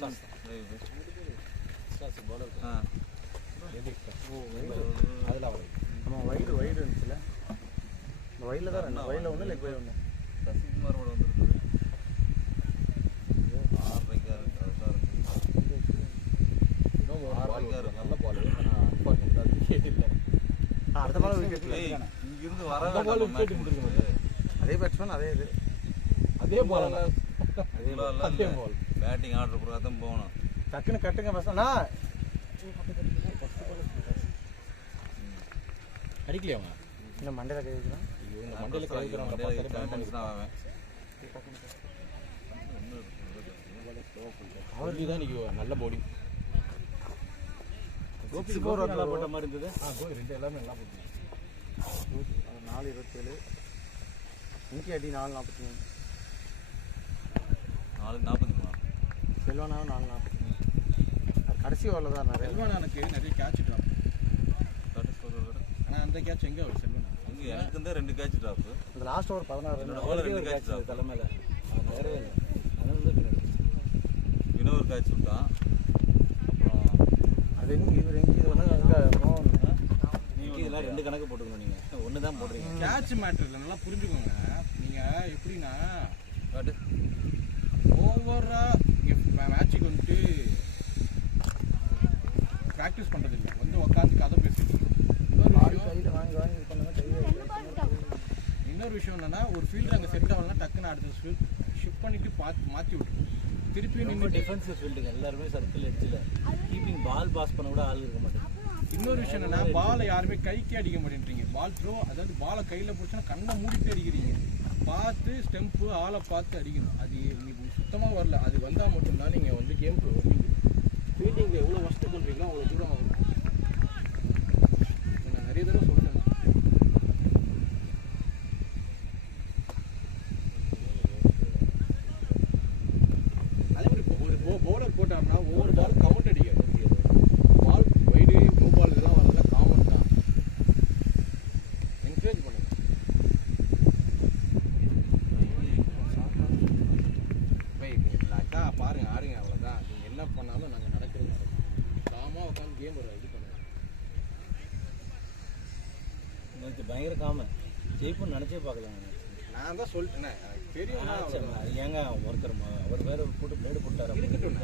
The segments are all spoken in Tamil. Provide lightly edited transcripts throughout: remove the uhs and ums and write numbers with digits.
அதில் நம்ம வயிறு இருந்துச்சுல்ல, இந்த வயலில் தான் ரெண்டு வயலில் ஒன்று லெக் வயல் ஒன்று சசிகுமாரோட வந்துருக்குது 6:30 நல்ல பால். அடுத்த பால் விக்கெட் இங்கிருந்து வர அதே பேட்ஸ்மேன் அதே இது அதே பால் பேட்டிங் ஆர்டர் போக தான் போகணும். டக்குன்னு கட்டுங்க பசங்கண்ணா. அடிக்கலையா அவங்க இன்னும் மண்டையில் கை வைக்கிறான். மண்டையில் கை வைக்கிறான். அவருக்கு தான் இன்னைக்கு நல்ல பவுலிங். கோபி ஸ்கோர் நல்லா போட்ட மாதிரி இருந்தது. ரெண்டு எல்லாமே நல்லா போட்டு 4:27 இங்கே அடி 4:43 4:43 செல்வானாவும் 4:43 கடைசி ஓவரில் தான் நிறைய. செல்வானானுக்கு நிறைய கேட்ச் ட்ராப். ஆனால் அந்த கேட்ச் எங்கே வரும் செல்வானா? இங்கே எனக்கு வந்து 2 கேட்ச் ட்ராப். இந்த last over 16 over 2 catch drop தலைமையில் வேறவே இல்லை. அதனால இன்னொரு கேட்ச் விட்டான். அது எங்கே இவர் எங்கே இது ஒன்று நீங்கள் இதெல்லாம் 2 கணக்கு போட்டுக்கணும். நீங்கள் ஒன்று தான் போடுறீங்க. கேட்ச் மேட்ரு இல்லை, நல்லா புரிஞ்சுக்கோங்க. நீங்கள் எப்படின்னா காட்டு ஓவராக நீங்கள் மேட்சுக்கு வந்துட்டு ப்ராக்டிஸ் பண்ணுறது இல்லை, வந்து உட்காந்து கதை பேசிட்டு இன்னொரு விஷயம் என்னன்னா, ஒரு ஃபீல்டர் அங்கே செட் ஆகலன்னா டக்குன்னு அடுத்த ஷிஃப்ட் பண்ணிட்டு மாற்றி விட்டுரும். திருப்பி நீங்கள் டிஃபென்சிவ் ஃபீல்டுங்க எல்லாருமே சர்க்கிள் எட்ஜில் கீப்பிங் பால் பாஸ் பண்ண கூட ஆள் இருக்க மாட்டேங்க. இன்னொரு விஷயம் என்னன்னா, பாலை யாருமே கைக்கே அடிக்க மாட்டேன்றீங்க. பால் த்ரோ, அதாவது பாலை கையில் பிடிச்சோன்னா கண்ணை மூடிட்டு அடிக்கிறீங்க. பார்த்து ஸ்டெம்ப்பு ஆளை பார்த்து அடிக்கணும். அது இன்னைக்கு சுத்தமாக வரல. அது வந்தால் மட்டும்தான் நீங்கள் வந்து கேமுக்கு வருவீங்க. ஃபீல்டிங்கில் எவ்வளோ ஒஸ்ட்டு பண்ணுறீங்களோ அவ்வளோ தூரம் ஆகும். நான் நிறைய தடவை சொல்லிட்டேன். அதே மாதிரி ஒரு பவுலர் போட்டார்னா ஒவ்வொரு பால் கவுண்ட் அடிக்காது. பால் வைடு ப்ளூ பால் இதெல்லாம் வரலாம் காமன் தான். என்கரேஜ் பண்ணுங்க. பாருங்க ஆடுங்க, அவ்வளோதான். நீங்கள் என்ன பண்ணாலும் நாங்கள் நடக்கிறது காமாக உட்காந்து கேம் ஒரு இது பண்ணுங்க. நேற்று பயங்கர காம ஜெயிப்புன்னு நினச்சே பார்க்கலாம். நான் தான் சொல்லிட்டேன் தெரியும். ஏங்க ஒருத்தர் அவர் வேற ஒரு போட்டு பிளேடு போட்டார். இருக்கட்டும்,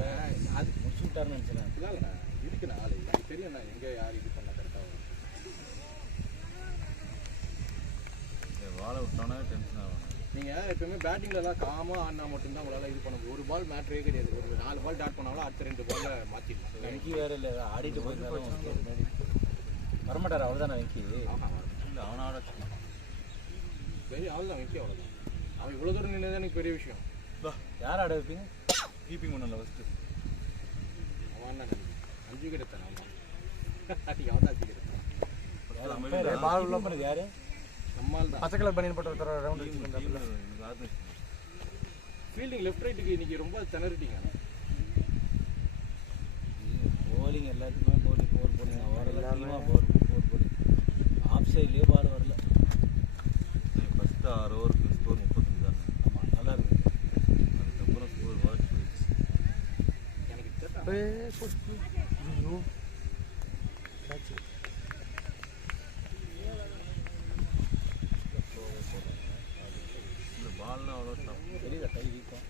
அது முடிச்சு விட்டாருன்னு நினச்சேன். இல்லைண்ணா இருக்குண்ணா ஆள் எனக்கு தெரியும்ண்ணா எங்கே யார் இது பண்ண கரெக்டாக வாழை விட்டானே டென்ஷன் ஆகும். நீங்கள் எப்பவுமே பேட்டிங்லலாம் காமாக ஆடினா மட்டும்தான் உங்களால் இது பண்ண முடியும். ஒரு பால் மேட்ரே கிடையாது. ஒரு 4 பால் டாட் பண்ணாலும் அடுத்த 2 பாலில் மாற்றிடலாம். வெங்கி வேற இல்லை, ஆடிட்டு போயிருந்தாலும் வரமாட்டார். அவ்வளோதான் வெங்கி. இல்லை அவனோட பெரிய ஆள் தான் வெங்கி, அவ்வளோதான். அவன் இவ்வளோ தூரம் நின்று எனக்கு பெரிய விஷயம். யார் ஆட வைப்பீங்க? கீப்பிங் பண்ணல ஃபஸ்ட்டு அவன் தான் 5 விக்கெட் எடுத்தான். ஆமாம் அவன் தான் 5 விக்கெட் எடுத்தான். பால் உள்ள போனது யாரு? நம்மால் தான் பச்சை கலர் பனியன் போட்டு ஒருத்தர் ரவுண்ட் ஃபீல்டிங் லெஃப்ட் ரைட்டுக்கு இன்னைக்கு ரொம்ப திணறிட்டீங்க. போலிங் எல்லாத்துக்குமே போர் போடுங்க. அவரெல்லாம் போர் போடுங்க. ஆஃப் சைட்லேயே பால் வரல. ஃபஸ்ட்டு 6 ஓவருக்கு ஸ்கோர் 35 தான். ஆமாம், நல்லா இருக்கு. அதுக்கப்புறம் ஸ்கோர் வாட்ச் போயிடுச்சு. எனக்கு தெரியல. இந்த பால்லாம் அவ்வளோ டஃப் தெரியல, கை வீக்கம்.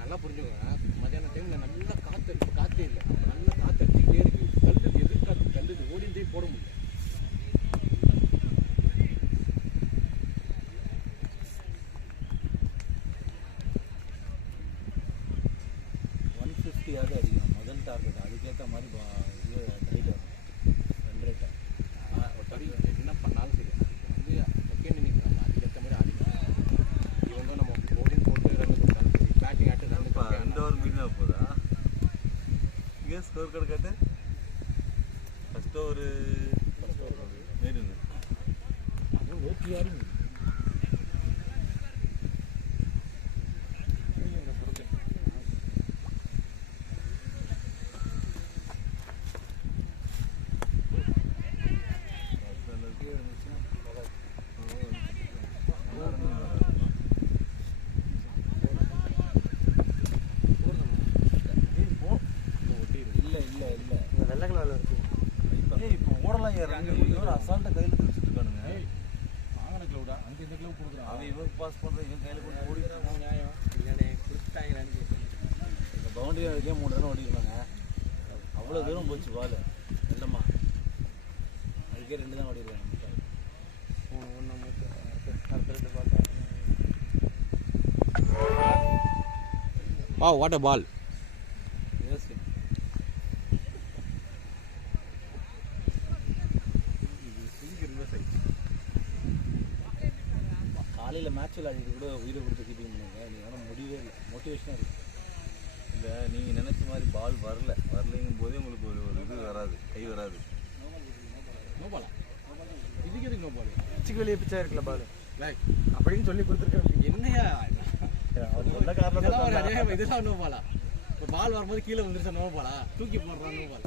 நல்லா புரிஞ்சுக்கோங்க. மத்தியான டைமில் நல்லா காற்றே இல்லை. நல்லா காற்று அடிச்சுக்கிட்டே இருக்கு. தள்ளுது, எதிர்காற்று தள்ளுது. ஓடிந்தே போட முடியல. அடிக்கணும் முதல் டார்கெட். அதுக்கேற்ற மாதிரி இது டைட் வரும். 2 ரேட்டை சரி என்ன பண்ணாலும் சரி வந்து செகண்ட் இன்னிங்ஸ் நம்ம அதுக்கேற்ற மாதிரி ஆடிக்கலாம். இது வந்து நம்ம போலிங் போட்டு ரன் கொடுத்தாலும் சரி, பேட்டிங் ஆட்டு ரன் 2 ஓவர் மீடியா போதா? இங்கே ஸ்கோர் கார்டு காட்டு. ஃபஸ்ட் ஓவர் மேடுங்க. அதுவும் ஓகே ஆடுங்க. இவன் அசால்ட்டா கையில வச்சுட்டு இருக்கானுங்க. வாங்கின கிளவுடா அந்த இந்த கிளவு கொடுக்குறான். அவன் இவன் பாஸ் பண்றான், இவன் கையில கொண்டு ஓடிட்டான். இந்த பவுண்டரி வரைக்கும் 3 ரன் ஓடிருக்காங்க. அவ்வளோ தூரம் போச்சு பால். இல்லைம்மா அதுக்கே 2 தான் ஓடிருக்காங்க. Wow, what a ball. காலையில் மேட்ச் விளையாடிட்டு கூட உயிரை கொடுத்து கீப்பிங் பண்ணுங்க. நீங்கள் வேணால் முடியவே இல்லை. மோட்டிவேஷனாக இருக்குது. இல்லை நீங்கள் நினைச்ச மாதிரி பால் வரலைங்கும் போதே உங்களுக்கு ஒரு இது வராது, கை வராது. நோ பாலா இதுக்கு எதுக்கு நோ பால்? பிச்சுக்கு வெளியே பிச்சா இருக்குல்ல பால் லைக் அப்படின்னு சொல்லி கொடுத்துருக்கேன். என்னையா அவர் சொல்ல காரணம் இதெல்லாம் நோ பாலா? இப்போ பால் வரும்போது கீழே வந்துருச்சா நோ பாலா? தூக்கி போடுறான் நோ பால்.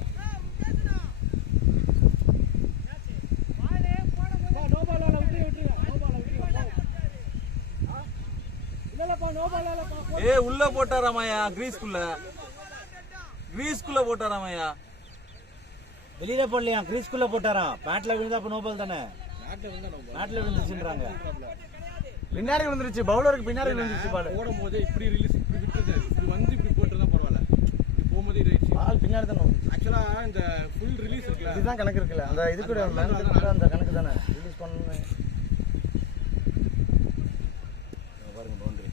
உள்ள போட்டாராமையா, கிரீஸ்குள்ள போட்டாராமையா. வெளியில போடலையா, கிரீஸ்குள்ள போட்டாரா? பேட்ல விழுந்தா அப்போ நோபால் தானே? பேட்ல விழுந்துச்சுன்றாங்க. பின்னாடி விழுந்துருச்சு, பவுலருக்கு பின்னாடி விழுந்துருச்சு பால். போடும் போதே இப்படி ரிலீஸ் இப்படி விட்டுருது, இப்படி வந்து இப்படி போட்டுருந்தா பரவாயில்ல. இப்படி போகும்போது இதாயிடுச்சு. பால் பின்னாடி தானே வந்துச்சு. ஆக்சுவலா இந்த ஃபுல் ரிலீஸ் இருக்குல்ல, இதுதான் கணக்கு இருக்குல்ல, அந்த இது கூட அந்த கணக்கு தானே ரிலீஸ் பண்ணணும். பாருங்க பவுண்டரி.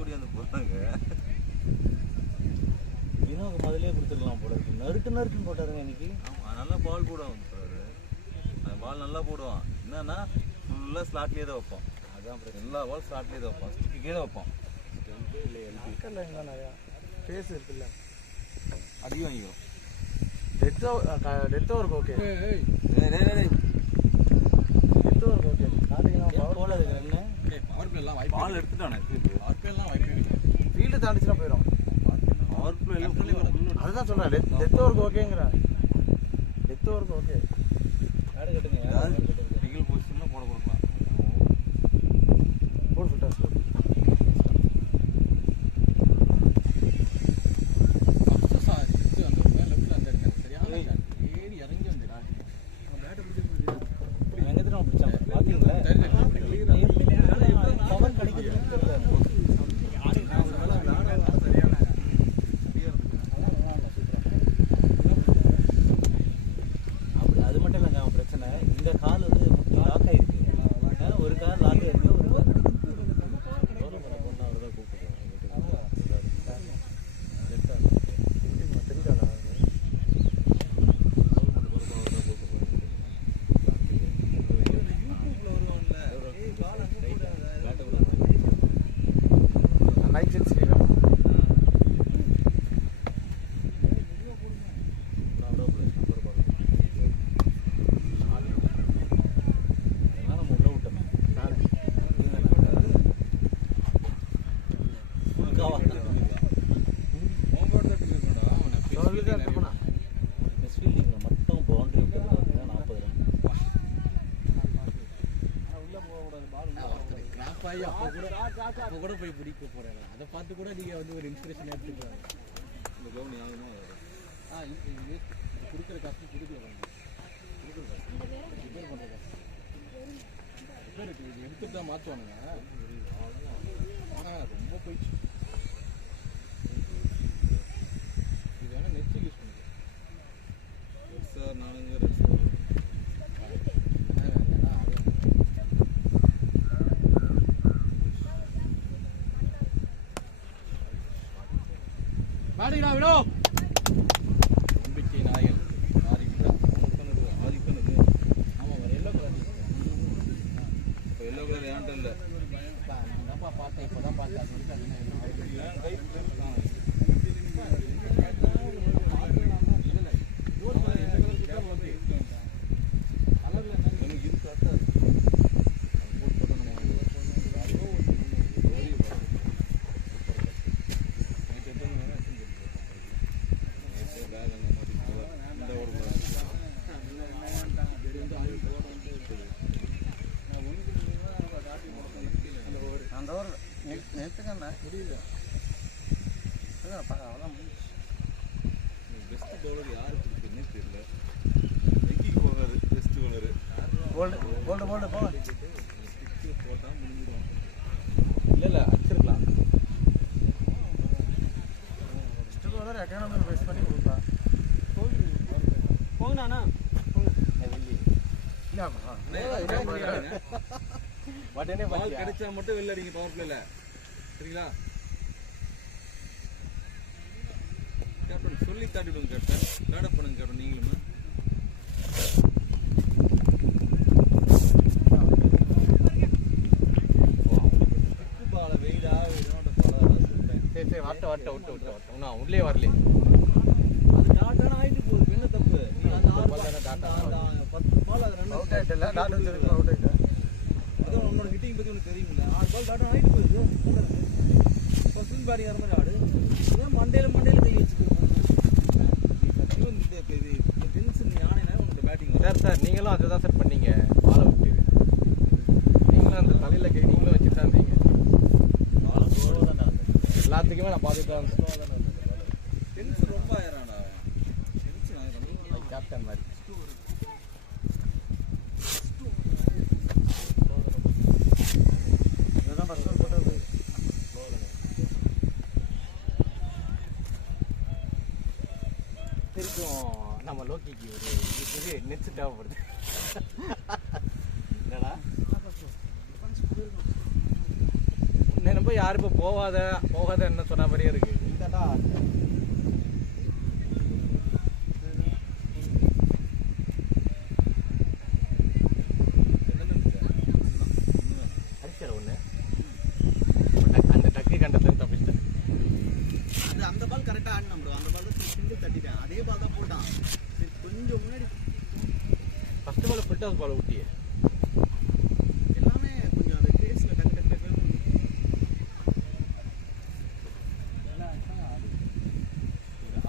ஓடியாந்து போறாங்க. வினோக்கு முதலே கொடுத்துருக்கலாம் போல இருக்கு. நறுக்குன்னு போட்டாருங்க இன்னைக்கு. ஆமாம், நல்லா பால் போடுவான் சார். அந்த பால் நல்லா போடுவான். என்னன்னா ஃபுல்லாக ஸ்லாட்லேயே தான் வைப்பான். அதான் எல்லா பால் ஸ்லாட்லேயே தான் வைப்பான். ஸ்டிக்கே தான் வைப்பான். நிறையா ஃபேஸ் இருக்குல்ல, அதிகம் வாங்கிடும். டெத் ஓவருக்கு ஓகே, ஏய் டெத் ஓவருக்கு ஓகே. போல இருக்கு என்ன பவர் பிளே எல்லாம் வாய்ப்பு பால் எடுத்துட்டானே, பவர் பிளே எல்லாம் வாய்ப்பு இல்லை. ஃபீல்டு தாண்டிச்சுன்னா போயிடும். பவர் பிளே எல்லாம் அதுதான் சொல்கிறேன், டெத் ஓவருக்கு ஓகேங்கிறேன். டெத் ஓவருக்கு ஓகே. ஆடு கட்டுங்க. ரிகில் பொசிஷன்ல போட கொடுக்கலாம். போடு சுட்டா சார். பவர் கிடைக்குது. அது மட்டும் இல்லைங்க அவன் பிரச்சனை. இந்த கால் வந்து முட்டி லாக் ஆயிருக்கு. ஒரு கால் லாக் ஆயிருக்கு, ஒரு கால் அவர் தான் கூப்பிடுறாங்க. நைட் சென்சிட்டிவ் மட்டும் பவுண்டரி 40 ரன். அப்போ கூட போய் பிடிக்க போறேன். அதை பார்த்து கூட நீங்க வந்து ஒரு இன்ஸ்பிரேஷன் எடுத்துக்கலாம். இந்த கவுனி ஆகுமா? இது கொடுக்குற காசு கொடுக்கல, இது எடுத்துட்டு தான் மாற்றுவானுங்க. ஆனால் ரொம்ப போயிடுச்சு. இது வேணா நெக்ஸ்ட் யூஸ் பண்ணிக்கலாம் சார். 4 red sir. பாடிடா விடோ. நம்பிக்கை நாயகன் ஆதிக்கனுக்கு. ஆமாம், ஒரு எல்லோ கலர். இப்போ எல்லோ கலர் ஏன்ட்டு இல்லை. நான் பார்த்தேன், இப்போ தான் பார்த்தேன். முடியல. அதான் பெஸ்ட் பவுலர் யாரு கொடுக்குறதுன்னே தெரியல. வெங்கிக்கு போகாது பெஸ்ட் பவுலர். கோல்டு போ. ஸ்டிக் போட்டால் முடிஞ்சிடும். இல்லை அடிச்சிருக்கலாம். ஸ்டிக் எக்கனாமிக் பேஸ் பண்ணி கொடுத்தா போங்கண்ணா பால் கிடைச்சா மட்டும் வெளில அடிங்க பவர் பிளேல. சரிங்களா கேப்டன்? சொல்லி தாட்டி விடுங்க கேப்டன். லேடப் பண்ணுங்க கேப்டன் நீங்களும். பால வெயிலா சரி வட்ட நான் உள்ளே வரல. அது டாட்டான ஆயிட்டு போகுது. என்ன தப்பு? நீ அந்த 10 பால் அது ரன் அவுட் ஆயிட்டல. டாட் வந்து அவுட் ஆயிட்ட. அதான் உன்னோட ஹிட்டிங் பத்தி உனக்கு தெரியுமில்ல. 6 பால் டாட்டான ஆயிட்டு போகுது. ஃபர்ஸ்ட் பேட்டிங் ஆற மாதிரி ஆடு. அதான் மண்டையில கை வச்சுட்டு இந்த டென்ஷன் ஞானேனா உனக்கு பேட்டிங் சார் நீங்களும் அதை தான் செட் பண்ணீங்க. பாலை விட்டு நீங்களும் அந்த தலையில் கை நீங்களும் வச்சுட்டு தான் இருந்தீங்க. எல்லாத்துக்குமே நான் பார்த்துட்டு தான் இருந்தேன். டென்ஷன் ரொம்ப ஆயிரானா. டென்ஷன் ஆயிரம் கேப்டன் மாதிரி. இதுதான் ஃபர்ஸ்ட் ஓவர் போட்டது. திருக்கும் நம்ம லோக்கிக்கு ஒரு இது நெட்ஸ் தேவைப்படுது. என்னடா நினைப்போ யாரும் இப்போ போகாத என்ன சொன்ன மாதிரியே இருக்கு. இல்லடா அடிச்சார ஒன்று அந்த டக்கு கண்டத்துலேருந்து தப்பிச்சிட்டேன். அந்த பால் கரெக்டாக ஆடினான் ப்ரோ. அந்த பால் சிங்கிள் தட்டிட்டேன். அதே பால் தான் போட்டான். சரி கொஞ்சம் முன்னாடி first ball full toss ball ஊட்டியே எல்லாமே கொஞ்சம் அந்த ஃபேஸில் டக்கு ஒரு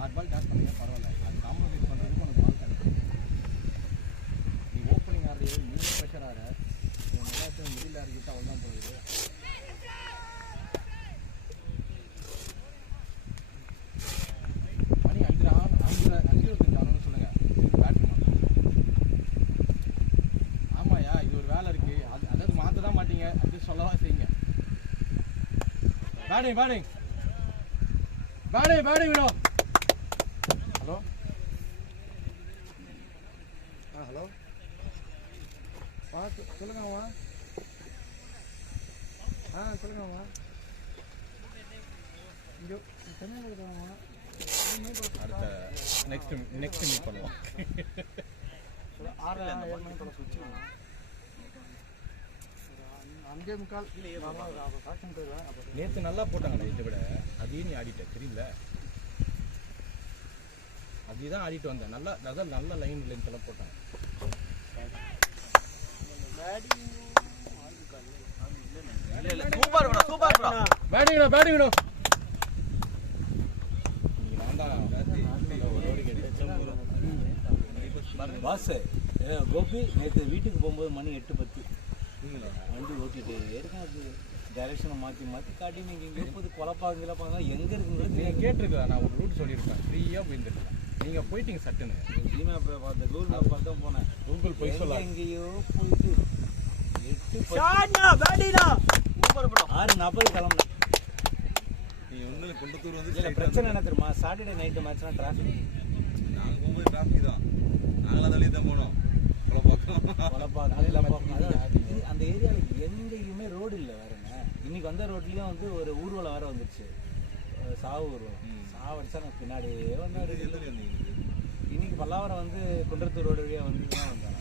6 பால் டாஸ் பண்ணீங்க பரவாயில்ல. அது காம்பன்சேட் பண்ணுறதுக்கு உனக்கு பால் கிடைக்கும். நீ ஓப்பனிங் ஆடுறது நீ ப்ரெஷர் ஆகிற மிடில் ஆடிக்கிட்டு அவள் தான் போகுது. மணி 5:25 ஆகணும்னு சொல்லுங்க. பேட்மேன் ஆமாயா இது ஒரு வேலை இருக்கு. அதாவது மாற்ற தான் மாட்டீங்க. அது சொல்லலாம் செய்யுங்க. பேட்டிங் விடும். ஹலோ ஹலோ சொல்லுங்கம்மா. சொல்லுங்கம்மா. இங்கே சென்னையில் இருக்கிறாங்கம்மா. அடுத்த நெக்ஸ்ட் மீட் பண்ணுவோம். 6-7 மணி போல சுவிட்ச் 5:45 நேற்று நல்லா போட்டாங்கண்ணா. இதை விட அதையும் நீ ஆடிட்ட தெரியல. அதுதான் ஆடிட்டு வந்தேன். நல்லா அதான் நல்ல லைன் லென்த் எல்லாம் போட்டாங்க. பேட்டிங் விடும். பாஸ் கோபி நேற்று வீட்டுக்கு போகும்போது மணி 8:10 வண்டி ஓட்டிகிட்டே இருக்கேன். அது டைரெக்ஷனை மாற்றி காட்டி நீங்கள் இங்கே போது குழப்பாங்க எங்கே இருக்குங்கிறது நீங்கள் கேட்டிருக்கா? நான் ஒரு ரூட் சொல்லியிருக்கேன். ஃப்ரீயாக போயிருந்துருக்கேன். நீங்கள் போயிட்டீங்க சட்டுன்னு. ஜிமேப்பை பார்த்து கூகுள் மேப் பார்த்து தான் போனேன். கூகுள் போய் சொல்ல எங்கேயோ போயிட்டு 6:40 கிளம்புனேன். நீ ஒன்றும் குண்டத்தூர் வந்து இல்லை பிரச்சனை என்ன தெரியுமா? சாட்டர்டே நைட்டு மேட்ச்னா டிராஃபிக். நாங்கள் போகும்போது டிராஃபிக் தான். நாங்களாம் தள்ளி தான் போனோம். அந்த ஏரியாவில் எங்கேயுமே ரோடு இல்லை வேறுங்க. இன்னைக்கு வந்த ரோட்லேயும் வந்து ஒரு ஊர்வலம் வேறு வந்துருச்சு. சாவு ஊர்வலம். சாவடிச்சா எனக்கு பின்னாடியே வந்தாரு. இன்னைக்கு பல்லாவரம் வந்து குன்றத்தூர் ரோடு வழியாக வந்து தான் வந்தாங்க.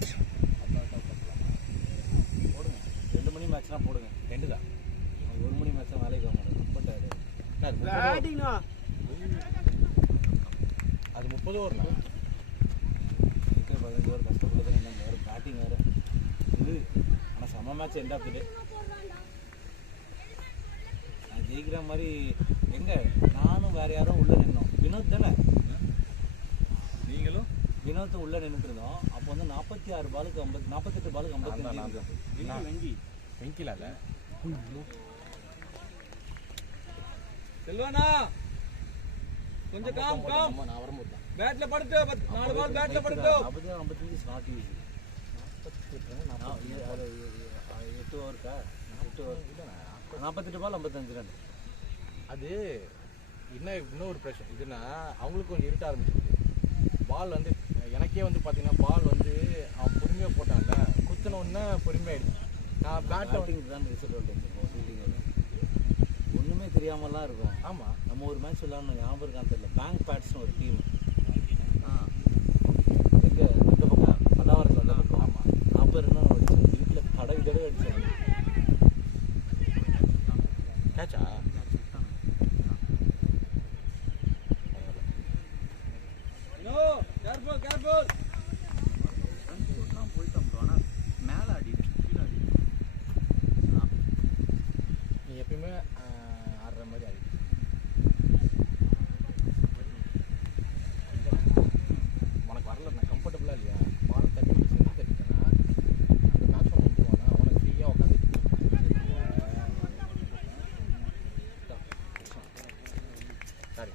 போடுங்க 2 மணி மேட்ச்னா போடுங்க. 2 தான். 1 மணி மேட்ச்னா வேலைக்கு ஆக மாட்டேன். போட்டாரு அது 30 ஓவர்னா 15 ஓவர் கஷ்டப்பட்டு என்ன வேறு பேட்டிங் வேறு இது. ஆனால் செம்ம மேட்ச் எண்ட் ஆஃப் தி டே. நான் ஜெயிக்கிற மாதிரி எங்கே நானும் வேறு யாரும் உள்ளே நின்னோம். வினோத் தானே? நீங்களும் வினோத் உள்ளே நின்றுட்டு இருந்தோம். அப்போ வந்து 46 பாலுக்கு 48 பாலுக்கு 55. வெங்கிலால செல்வானா கொஞ்சம் காம் நான் வரும்போது தான் பேட்ல படுத்து 4 பால் பேட்ல படுத்து 55 ஸ்டார்ட் ஈஸி 8 ஓவருக்கா 8 ஓவர் 48 பால் 55 ரன். அது இன்னொரு பிரச்சனை இதுனா அவங்களுக்கு கொஞ்சம் இருட்ட ஆரம்பிச்சிருக்கு. பால் வந்து எனக்கே வந்து பார்த்தீங்கன்னா பால் வந்து அவன் பொறுமையாக போட்டான்ல குத்தின உடனே பொறுமையாயிடுச்சு. நான் பேட்டிங் தான் ரிசல்ட் வந்துருக்கோம். ஃபீல்டிங் ஒன்றுமே தெரியாமலாம் இருக்கும். ஆமாம், நம்ம ஒரு மேட்ச் விளாட்ணும், ஞாபகம் இருக்கான்னு தெரியல. பேங்க் பேட்ஸ்னு ஒரு டீம் எங்கே இந்த பக்கம் பல்லாவரத்தில் அந்த பக்கம். ஆமாம், 40 ரன் அடிச்சோம். வீட்டில் தடவை அடிச்சாங்க. கேட்சா மேலே ஆடிடு கீழே ஆடிடு நீ எப்பயுமே ஆடுற மாதிரி ஆடிடு. உனக்கு வரல, நான் கம்ஃபர்டபுளாக இல்லையா? பால் தட்டி செஞ்சு தட்டிட்டேன்னா அந்த பேட்ஸ்மேன் வந்துடுவானா அவனுக்கு ஃப்ரீயாக உட்காந்து சாரி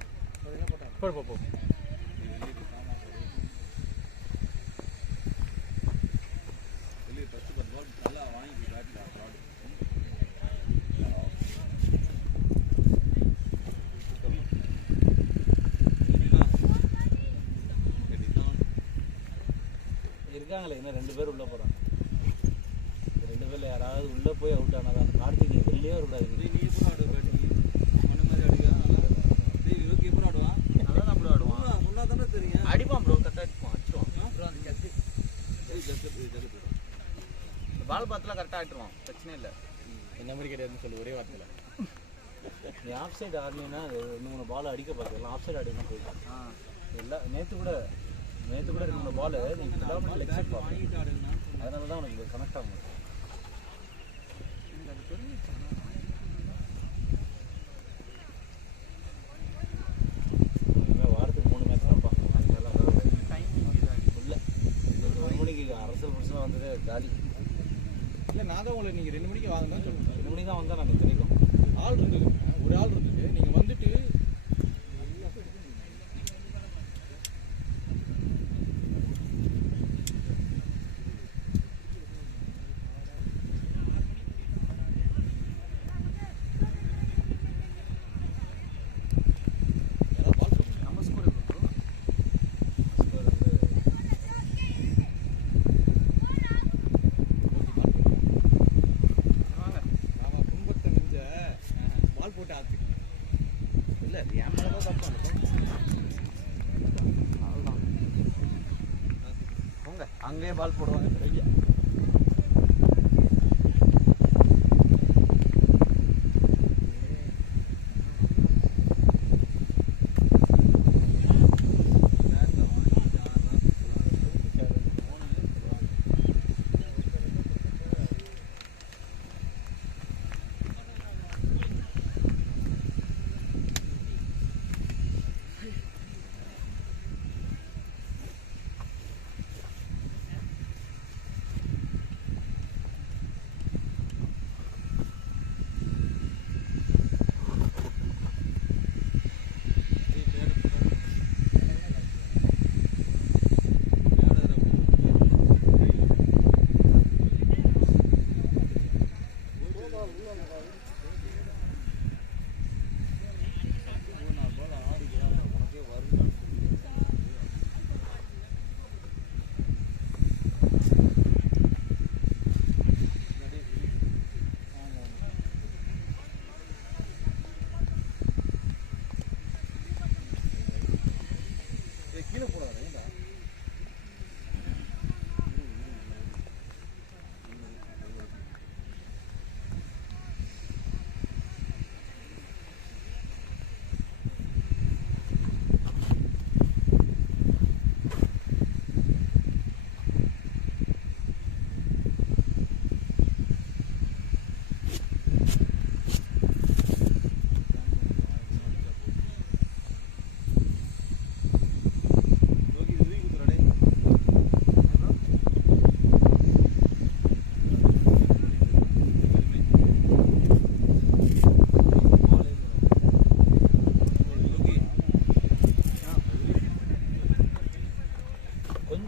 போ இருக்காங்களே இன்னும் 2 பேர் உள்ளே போகிறாங்க. இந்த 2 பேரில் யாராவது உள்ளே போய் அவுட் ஆனால் தான் கார்த்திகை வெளியே வரக்கூடாது. அடிப்பான் ப்ரோ, கரெக்டாக அடிப்பான், அடிச்சிருவான். பால் பார்த்துலாம் கரெக்டாக ஆட்டுருவான், பிரச்சனை இல்லை. இந்த மாதிரி கிடையாதுன்னு சொல்லி ஒரே வார்த்தையில். நீ ஆஃப் சைடு ஆடலின்னா 2-3 பால் அடிக்க பார்த்துக்கலாம். ஆஃப் சைடு அடிக்கணும் போயிட்டான் எல்லாம். நேற்று கூட 2 பால் நீ ப்ரிடாமினன்ட் லெக் சைட் பார்க்கலாம். அதனால தான் உனக்கு கனெக்ட் ஆகும். வாரத்துக்கு 3 மேட்ச் தான்ப்பா. இல்லை 1 மணிக்கு அரசல் புதுசாக வந்தது காலி. இல்லை நான் தான் உங்களை நீங்கள் 2 மணிக்கு வாங்க தான் சொல்லுவேன். 2 மணிக்கு தான் வந்தால் நான் நிற்கிறேன். ஆள் இருந்தது, ஒரு ஆள் இருந்தது. நீங்கள் வந்துட்டு நம்ம ஸ்கோர் எவ்வளோ ப்ரோ? ஸ்கோர் வந்து வாங்க. நான் குடும்பத்தை நெஞ்ச பால் போட்டு ஆச்சு. இல்லை என் மேலே தான் தப்பு அவ்வளோதான். போங்க, அங்கேயே பால் போடுவாங்க. ஐயா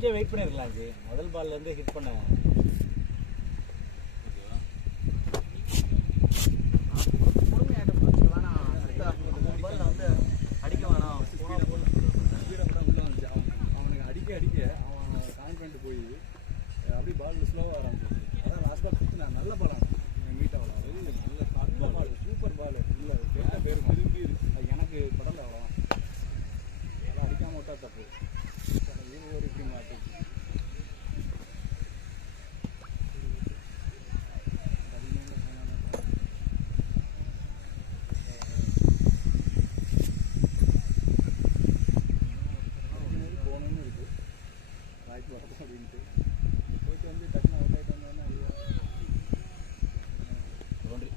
கொஞ்சம் வெயிட் பண்ணிருக்கலாம் ஜி. முதல் பால்ல இருந்து ஹிட் பண்ண பால்ல வந்து அடிக்க வேணாம். அவனுக்கு அடிக்க அவன் கான்ஃபிடென்ட் போய் அப்படியே பால் ஸ்லோவாக ஆரம்பிச்சு. அதான் லாஸ்ட்டாக கொடுத்து நான் நல்ல பால் மீட் ஆகலாம். நல்ல பால், சூப்பர் பால். இல்லை கேட்ட பேர் திரும்பி அது எனக்கு படல. அவ்வளோதான். அதெல்லாம் அடிக்காமல் விட்டா தப்பு. ஒரு இப்படி மாட்டு போகணும்னு இருக்கு. ராய்க்கு வரணும் அப்படின்ட்டு போயிட்டு வந்து டக்குனு அவுட் ஆகிட்டு வந்தோன்னா பவுண்டரி.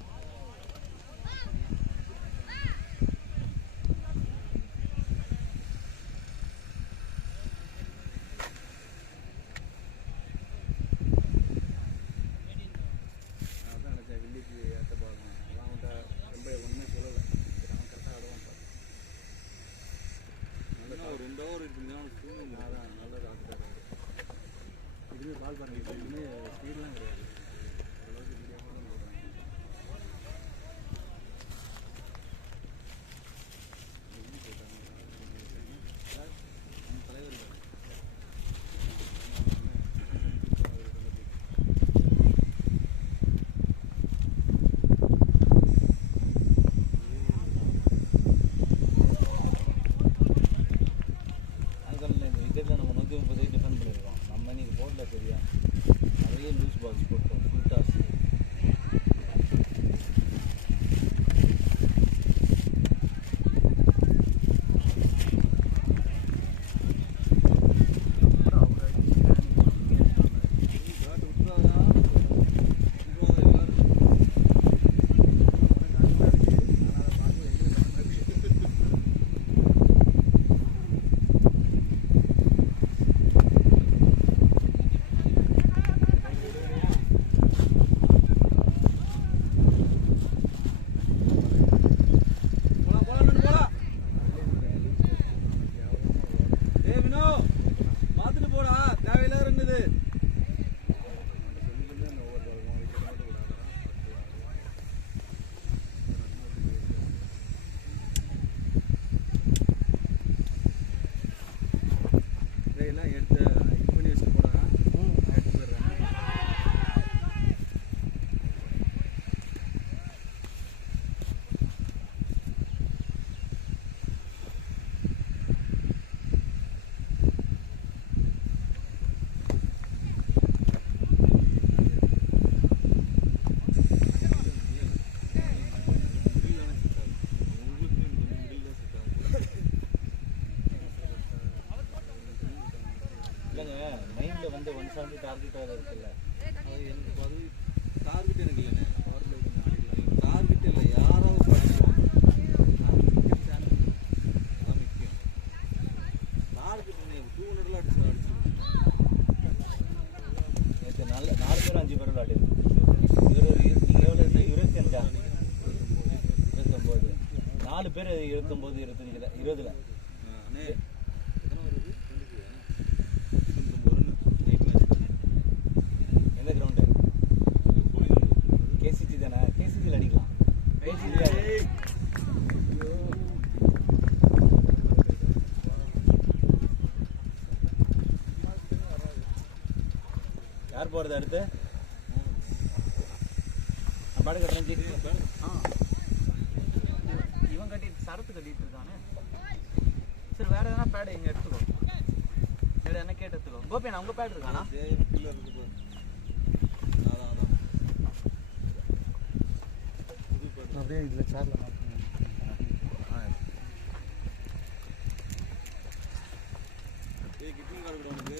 அதான் நினச்சேன். வில்லிக்கு ஏற்ற பால் அதான் அவன்கிட்ட ரொம்ப ஒன்றுமே சொல்லலை. அவன் கரெக்டாக ஆடுவான் பாரு. இன்னும் ஒரு 2 ஓவர் இருக்குன்னா அதான் நல்ல ஆடுறாரு. இதுவே பால் பாருங்க. இப்போ இதுவுமே ஸ்பீட்லாம் கிடையாது. ஓரளவுக்கு மீடியமாக தான் போடுறாங்க. நம்ம தலைவர் இருக்காரு. அதுக்கான இந்த விக்கெட்டில் நம்ம 130 டிஃபெண்ட் பண்ணியிருக்கோம். நம்ம இன்னைக்கு போடல சரியா. நிறைய லூஸ் பால்ஸ் போட்டோம். Full toss. பேட் விட்டுறாதா எல்லாரும் போலாம். ஏய் வினோ பார்த்துட்டு போடா. தேவையில்லாத இருந்தது. எல்லாம் எடுத்து இது பண்ணி வச்சுட்டு போனா எடுத்து போயிடுறேன். இல்லைங்க, மைண்டில் வந்து 170 டார்கெட் வேறு இருக்குல்ல. அது எனக்கு அது டார்கெட் எனக்கு இல்லைண்ணே. டார்கெட் இல்லை, யாராவது படிச்சுவாங்க. அதான் முக்கியம். டார்கெட் 200 அடிச்சு நேற்று 4 பேர் 5 பேர் விளையாடிருக்கோம். நீங்கள் எவ்வளோ இருக்கு? 25 29 4 பேர் 29 25 20ல் அண்ணே எத்தனை வருது? 29 நைட் மேட்ச் எந்த கிரவுண்டு? கேசிஜி தானே. கேசிஜியில் அடிக்கலாம். கேசிஜி யார் போகிறது அடுத்து? நான் பாடு கட்டுறேன் ஜி. இவன் கட்டிட்டு சரத்து கட்டிட்டு இருக்கானே. சரி வேற எதனா பேடு இங்க எடுத்துக்கோ. வேற என்ன கேட்டு எடுத்துக்கோ. கோபி நான் உங்க பேடு இருக்கானா? கீழே இருக்கு பாரு. அதான் அப்படியே இதுல சேர்ல மாட்டேன். கிட்டிங் கார்டு உனக்கு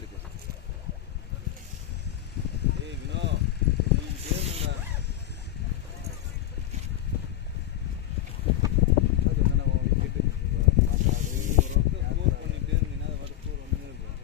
இருக்கு இருக்கு. வினோ உங்களுக்கு தேவைண்டா. ஸ்கோர் பண்ணிட்டே இருந்தீங்கன்னா அது வர ஸ்கோர் ஒன்றுமே இருக்கும்.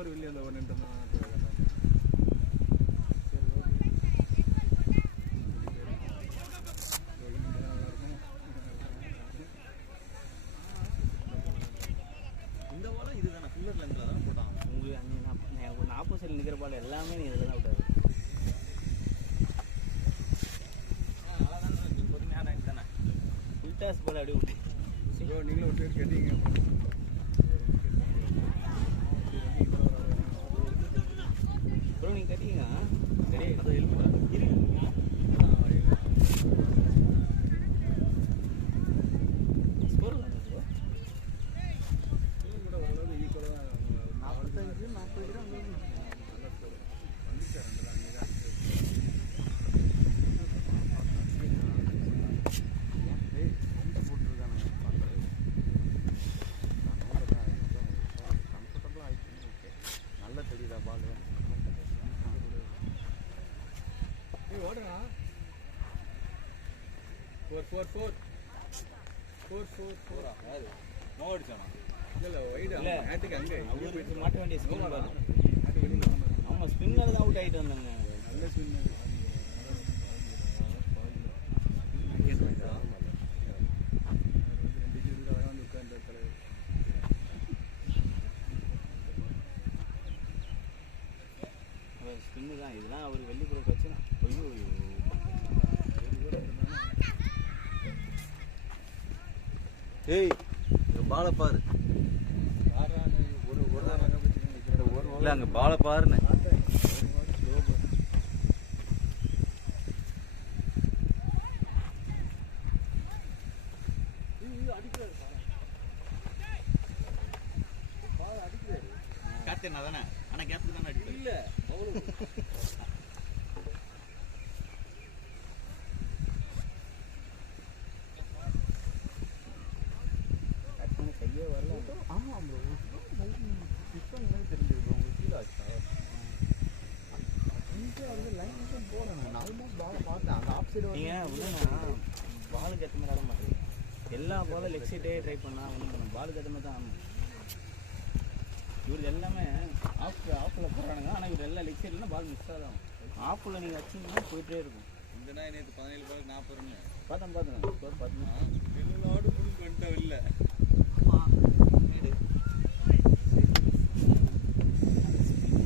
ஓவர் வெளியே அந்த ஓவர் நின்று இந்த பாலம் இதுதானே ஃபுல்லர் லென்த்ல தான் போட்டான் உங்களுக்கு ஒரு ஆப்போசிட்ல நிற்கிற பால் எல்லாமே நீ இதில் தான் விட்டாரு. பொறுமையாக தான் தானே ஃபுல் டாஸ் பால் அப்படியே விட்டு நீங்களும் ஒரு சைடு கேட்டீங்க. ப்ரோ நீங்கள் கட்டிங்க சரி அதை எழுப்பிட்டாரு ஸ்கோர் தானே ப்ரோ? 45 40 தான் நல்லா தெரியுதா பால் ஓடுறா 4 யாரு நோ அடிச்சானா இல்ல வைட் இல்ல. ஹேட்டுக்கு அங்க அவருக்கு மாட்ட வேண்டிய ஸ்பின் பால். ஹேட்டு வெளியில ஆமாம் ஸ்பின்னர் தான் அவுட் ஆகிட்டு வந்தாங்க. நல்ல ஸ்பின் அவர் ஸ்பின்னு தான். இதெல்லாம் அவர் வெள்ளி ப்ரோ பிரச்சனை. ஐயோ ஐயோ ஏய் பாலை பாரு இல்லை அங்கே பாலை பாருன்னு கேப்டன் தானே ஆனால் கேப்டன் தானே அடிக்கல இல்லை கையே வரல. ஆமாம் ப்ரோ தெரிஞ்சிருக்கும் உங்களுக்கு ஃபீல் ஆச்சா இங்கே வந்து லைன் மட்டும் போடணும். நான் ஆல்மோஸ்ட் பாலை பார்த்தேன் அந்த ஆஃப் சைடு நீங்கள் ஒன்றுனா பாலுக்கு ஏற்ற மாதிரி ஆட மாட்டேங்குது. எல்லா பாலும் லெக் சைடே ட்ரை பண்ணால் ஒன்றும் பண்ணணும். பாலுக்கு ஏற்ற மாதிரி தான் ஆடணும். இவருக்கு எல்லாமே ஆஃபில் போடுறானுங்க. ஆனால் இவர் எல்லாம் லெக் சைட்லாம் பால் மிஸ் ஆகும். ஆஃபில் நீங்கள் வச்சிங்கன்னா போயிட்டே இருக்கும். இந்த நாய் நேற்று 17 பாலுக்கு 40 ரன் பார்த்தேன் ஸ்கோர் பார்த்தேன். வெளிநாடு புல் பண்ணிட்டா இல்லை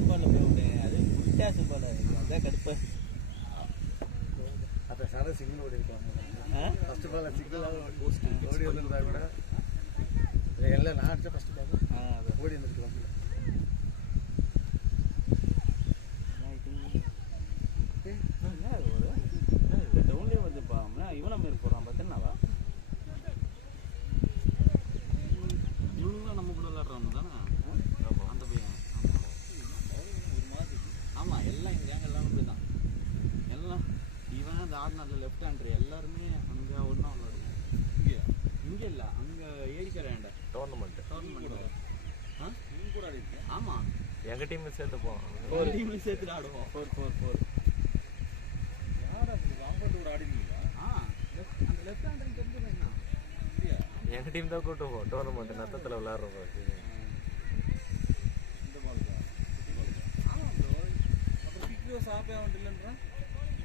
பாலில் போய் விட்டேன். அது ஃபுல் டாஸ் பால். அதான் கடுப்பு. அப்போ சார் சிங்கிள் ஓடி இருப்பாங்க. ஆ ஃபஸ்ட்டு பால் சிங்கிள் ஓடி வந்திருந்தா கூட எல்லாம் நான் அடித்தா ஃபஸ்ட்டு பால் அதான் ஓடி வந்துருக்கலாம். டவுன்லேயே வருதுப்பா. இவனை மாரி போகிறான் பார்த்தேன்னாவா? இவனுங்களும் நம்ம கூட விளையாடுறவங்க தானே அந்த பையன் ஆமாம் எல்லாம் எங்கள் கேங்க எல்லாமே போய் தான் எல்லாம் இவன் அந்த ஆடினால லெஃப்ட் ஹேண்டர் எல்லாருமே அங்கே ஒன்றா விளையாடுவோம். இங்கே இல்லை அங்கே ஏரிக்கரை டோர்னமெண்ட் ஆ நீங்க கூட ஆடி இருக்கேன். ஆமாம் எங்கள் டீம் சேர்த்துப்போம். ஒரு டீமில் சேர்த்துட்டு ஆடுவோம். 4 யார் அது காம்பவுண்ட் கூட ஆடினீங்களா? அந்த லெஃப்ட் ஹேண்டர் தெரிஞ்சுருந்தா இல்லையா எங்கள் டீம் தான் கூட்டு போவோம் டோர்னமெண்ட் நத்தத்தில் விளாட்றோம். இந்த பால் தான் ஆமாம் ப்ரோ. அப்புறம் கிக்கோ சாப்பிட வந்துட்டு இல்லைன்றான்.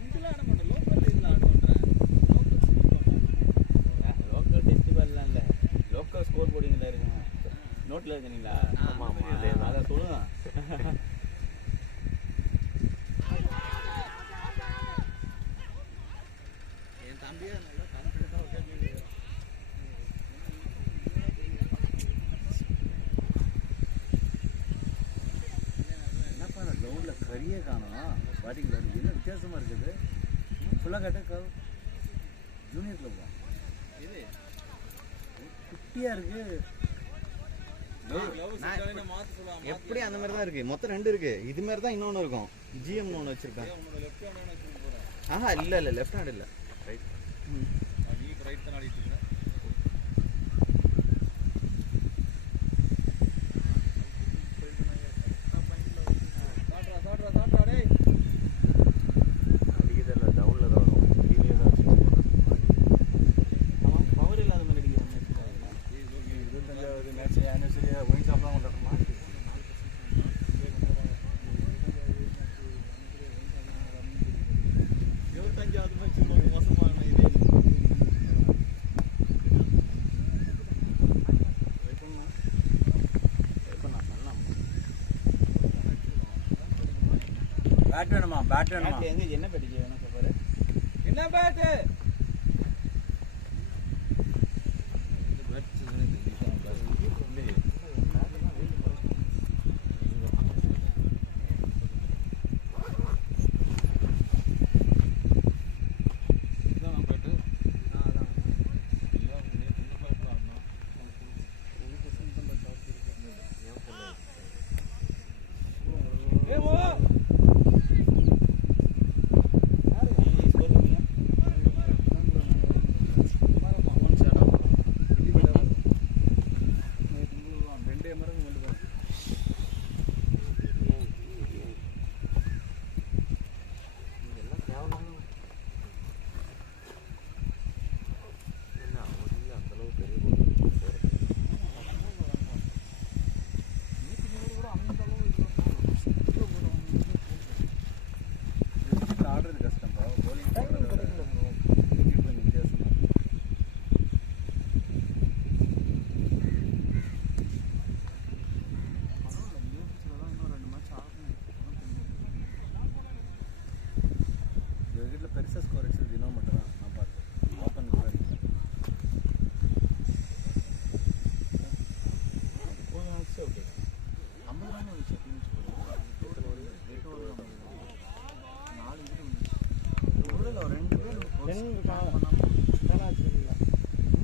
இங்கெல்லாம் ஆட மாட்டேன் லோக்கல் இதில் ஆடுவேன்றேன். லோக்கல் ஃபெஸ்டிவல்லாம் இல்லை. லோக்கல் ஸ்கோர் போர்டிங்கில் இருக்குங்க. நோட்டில் இருக்குங்களா? ஆமாம் அதே தான். அதை சொல்லுங்க. என் தம்பியே நல்லா கான்ஃபிடென்ட்டாக உட்காந்து என்னப்பா அந்த கிரவுண்டில் கரியே காணும் பேட்டிங் விளையாடு என்ன வித்தியாசமாக இருக்குது. ஃபுல்லாக கேட்டால் ஜூனியர் கிளப் தான் இது குட்டியாக இருக்குது. மாற்ற சொல்லலாம். எப்படி அந்த மாதிரி தான் இருக்குது. மொத்தம் 2 இருக்குது. இது மாதிரி தான் இன்னொன்று இருக்கும். ஜிஎம்னு ஒன்று வச்சுருக்கேன். உன்னோட லெஃப்ட் ஹேண்ட் வச்சுட்டு போகிறேன். ஆஹா இல்லை லெஃப்ட் ஹேண்ட் இல்லை. ரைட் நீ இப்போ ரைட் தான் ஆடிட்டு இருக்கேன். சாட்ரா டேய் அடிக்கிறதில்ல டவுனில் தான் வரும். கீழே தான் அவன் பவர் இல்லாத மாதிரி அடிக்கிற மாதிரி. 25வது மேட்ச் ஆனிவர்சரியாக ஒயின் ஷாப்லாம் கொண்டாடுறோமா? பேட் வேணுமா பேட் வேணுமா பேட்ல எங்க என்ன பேட் வேணும் பாரு. என்ன பேட்டு ஆடுறது கஷ்டம்ப்பா bowling போடுறத விட cricket கொஞ்சம் வித்தியாசமா இருக்கு. இந்த wicketல பெருசா ஸ்கோர் அடிச்சது தினம் மட்டும் தான் நான் பார்த்தேன். ஓப்பன் கூட அடிக்கல.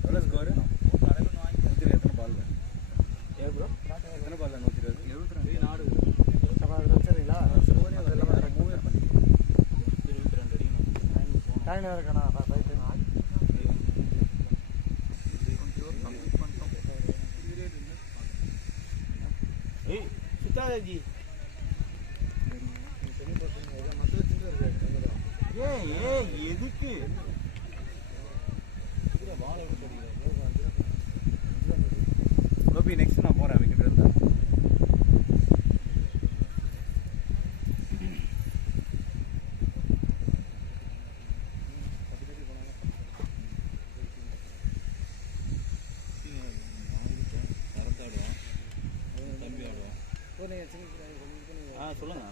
எவ்வளோ ஸ்கோரு 120 எத்தனை பால் எத்தனை பால் 120 நாடு சரிங்களா ஸ்கோரே வரல மூவே பண்ணி 22 அடிக்கணும். டைம் இருக்கண்ணா ஏய் சுத்தாஜி ஏய் எதுக்கு கோபி நெக்ஸ்ட் நான் போகிறேன் விக்கெட் இருந்தா சொல்லுங்க.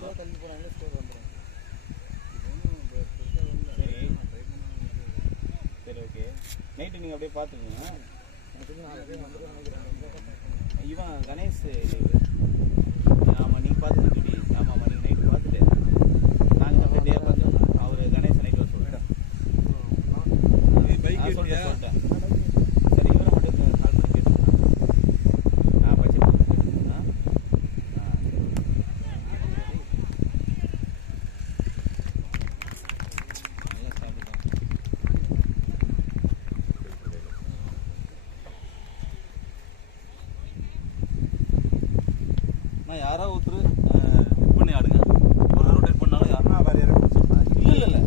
சரி ஓகே நைட்டு நீங்கள் அப்படியே பார்த்துக்கோங்க. இவன் கணேஷ் ஆமாம் நீங்கள் பார்த்துக்கிட்டு ஆமாம்மா நீங்கள் நைட்டு பார்த்துட்டு நாங்கள் அப்படியே டே பார்த்துக்கோங்க. அவர் கணேஷ் நைட்டு வர சொல்லிட்டேன் சொல்லிட்டேன். சரி இவரை மட்டும் கால் பண்ணி கேட்டுருக்கேன். நான் படிச்சு யாரோ ஒருத்தர் இது பண்ணி ஆடுங்க. ஒரு ரொட்டேட் பண்ணாலும் யாருன்னா வேற யாரும் இல்லை இல்லை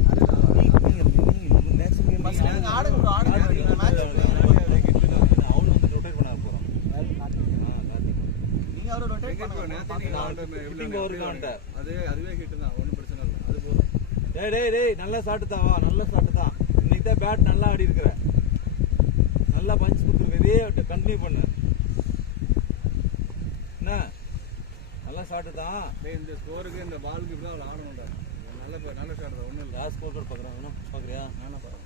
அவனு வந்து ரொட்டேட் பண்ண போகிறோம். நீங்கள் அவரை ரொட்டேட் பண்ணுங்க. அதுவே ஹிட் தான் ஒன்றும் பிரச்சனை இல்லை அது போதும். டேய் நல்லா சாப்பிட்டு தான் வா. நல்ல சாப்பிட்டு தான் இன்னைக்கு தான் பேட் நல்லா ஆடி இருக்கிற. நல்லா பஞ்ச் கொடுத்துருக்க. இதே கண்டினியூ பண்ணு என்ன. நல்லா ஷாட்டு தான். இந்த ஸ்கோருக்கு இந்த பாலுக்கு இப்படி தான் ஆடணும்டா. நல்ல ஷாட் தான் ஒன்றும் இல்லை. லாஸ்ட் ஸ்கோர் கார்டு பார்க்குறாங்க பார்க்குறியா? நானும் பார்க்குறேன்.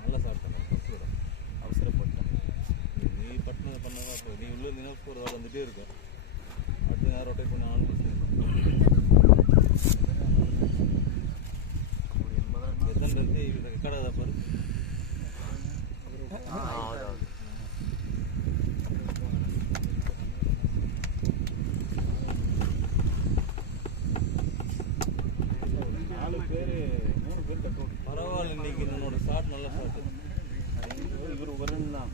நல்ல ஷாட் பண்ண அவசரப்பட்டேன். நீ பட்டினது பண்ணதா அப்போ நீ உள்ள தினம் ஸ்கோர் வேலை வந்துகிட்டே இருக்கும். அடுத்து யாரும் ரொட்டேட் பண்ண ஆள் எத்தனை இருக்கு ரெக்கார்டாக பாரு. பரவாயில்ல இன்னைக்கு என்னோட ஷாட் நல்ல ஷாட். இவர் வரணும் தான்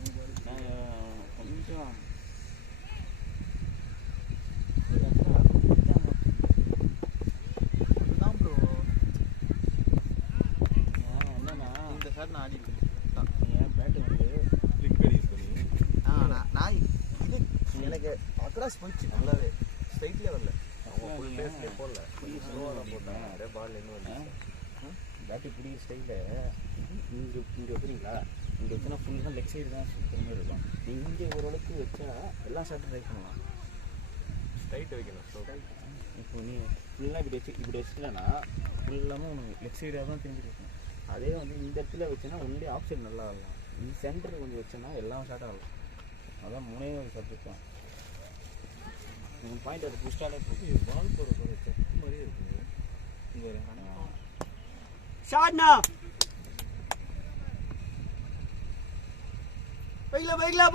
கொஞ்சம் இந்த ஷாட் நான் ஆடி என் பேட்டு வந்து கிளிக் அடி யூஸ் பண்ணி நான் இது எனக்கு அக்ராஸ் போயிடுச்சு நல்லாவே ஸ்ட்ரைட்லேயே வரல. ஃபுல் பேஸ்லேயே போடல ஸ்லோவாக போட்டாங்க அப்படியே பால் இன்னும் வந்து பேட்டு பிடிக்கிற ஸ்டைலில் இங்கே வைக்கிறீங்களா இங்கே வச்சுனா ஃபுல்லாக லெக் சைடு தான் சுற்றுற மாதிரி இருக்கும். நீங்கள் இங்கே ஓரளவுக்கு வச்சா எல்லா ஷாட்டும் ட்ரை பண்ணலாம். ஸ்ட்ரைட் வைக்கணும். ஸோ இப்போ நீ ஃபுல்லாக இப்படி வச்சுட்டேன்னா ஃபுல்லாமே உனக்கு லெக் சைடாக தான் திரும்பி இருக்கணும். அதே வந்து இந்த இடத்துல வச்சுன்னா ஒன்லி ஆஃப் சைடு நல்லா ஆகலாம். இந்த சென்டர் கொஞ்சம் வச்சோன்னா எல்லாம் ஷார்ட் ஆகும். அதான் மூணே ஒரு சப்ஜெக்ட் தான். உங்கள் பாயிண்ட் அதை புஷ்டாலே போகும். பால் போகிற செக் மாதிரியே இருக்குது இங்கே ஷாட்னா போய்க்கலாம்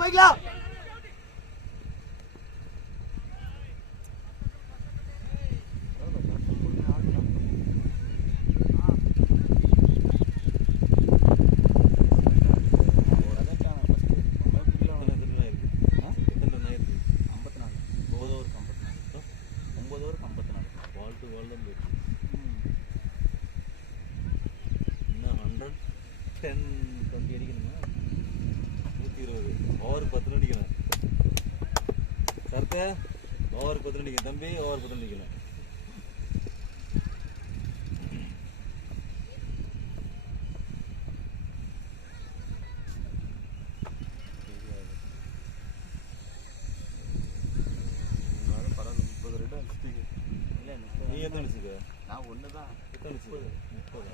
ஓவர் 10 அடிக்கணும் தம்பி, ஓவர் 10 அடிக்கணும். நீ எத்தனை அடிச்சுக்க? நான் ஒன்று தான். எத்தனை அடிச்சுக்க? 30.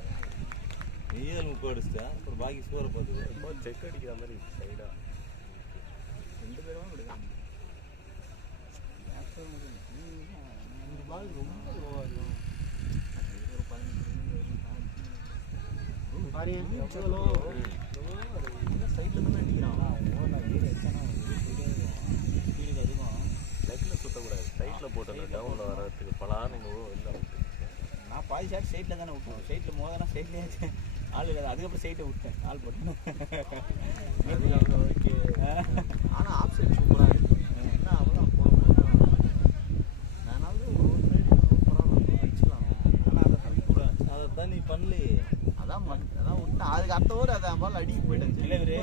நீ 30 அடிச்சிட்டா அப்புறம் பாக்கி ஸ்கோரை பார்த்துக்க. செக் அடிக்கிற மாதிரி சைடா 2 பேரும் விடுவாங்க. இந்த பால் ரொம்ப லோவாக இருக்கும். ஒரு 15 பாருங்க எவ்வளோ சைடில் தானே அடிக்கிறான். ஓவரில் ஏறி வச்சானா ஸ்பீடுக்கு அதிகம். லெக்கில் சுற்றக்கூடாது. சைட்டில் போட்டல டவுனில் வர்றதுக்கு பலான்னு இல்லை. நான் பாதி ஷாட் ஸ்ட்ரைட்டில் தானே விட்டேன். ஸ்ட்ரைட்டில் மோதனா ஸ்ட்ரைட்லேயே ஆள் இல்லை. அதுக்கப்புறம் ஸ்ட்ரைட்டை விட்டேன். ஆள் போட்டேன். ஓகே. ஆனால் ஆஃப் சைடு சூப்பராக இருக்குது. என்ன அவ்வளோ போட நானாவது ஒரு சைடு வச்சுக்கலாம். ஆனால் அதை தள்ளி கூட அதை தான் நீ பண்ணலையே. அதான் விட்டேன். அதுக்கு அடுத்த ஓவர் அதை பால் அடிக்க போயிட்டேன். இல்லை இவரு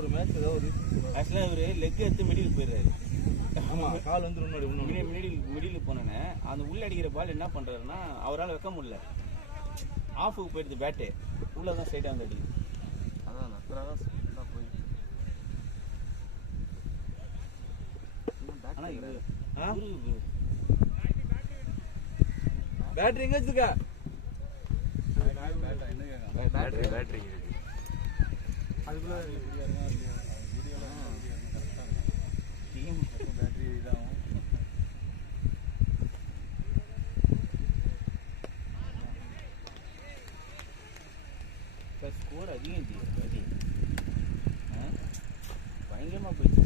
ஒரு மேட்ச் ஏதாவது ஆக்சுவலாக இவர் லெக் எடுத்து மிடில் போயிடுறாரு. ஆமாம், கால் வந்து முன்னாடி மிடில் போனேன்னு அந்த உள்ள அடிக்கிற பால் என்ன பண்ணுறாருன்னா அவரால் வைக்க முடியல. ஆஃபுக்கு போயிடுது பேட்டு. உள்ளே தான் ஸ்ட்ரைட்டாக வந்து அடிக்குது. அதான் நக்கராக ஸ்பீடாக போயிடுது. ஆனால் இது பேட்டரி எங்க வச்சுக்க? பேட்டரி இருக்கு. அதுக்குள்ள டீம் பேட்டரி இதாகும். இப்போ ஸ்கோர் அதிகம் ஜி. பயங்கரமாக போயிடுச்சு.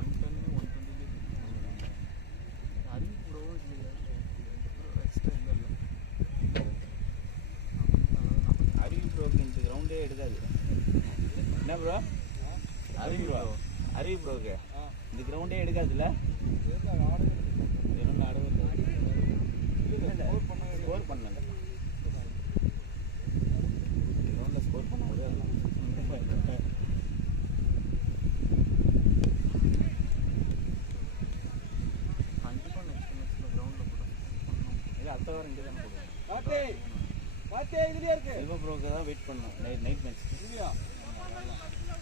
110 120 அறிவு ப்ரோ எக்ஸ்ட்ரா இல்லை. அறிவு ப்ரோக்கு இந்த கிரவுண்டே எடுக்காது. என்ன ப்ரோ? அறிவு ப்ரோக்கு இந்த கிரவுண்டே எடுக்காதுல்ல. வெறும் ஆடவே ஸ்கோர் பண்ணல. கிரவுண்டில் ஸ்கோர் பண்ண முடியாது. கண்டிப்பாக நெக்ஸ்ட் மேட்ச்சில் கிரவுண்டில் கூட இல்லை அடுத்த வாரம் இங்கே தானே போடுவோம். செல்வ ப்ரோக்கு தான் வெயிட் பண்ணோம். நைட் மேட்ச்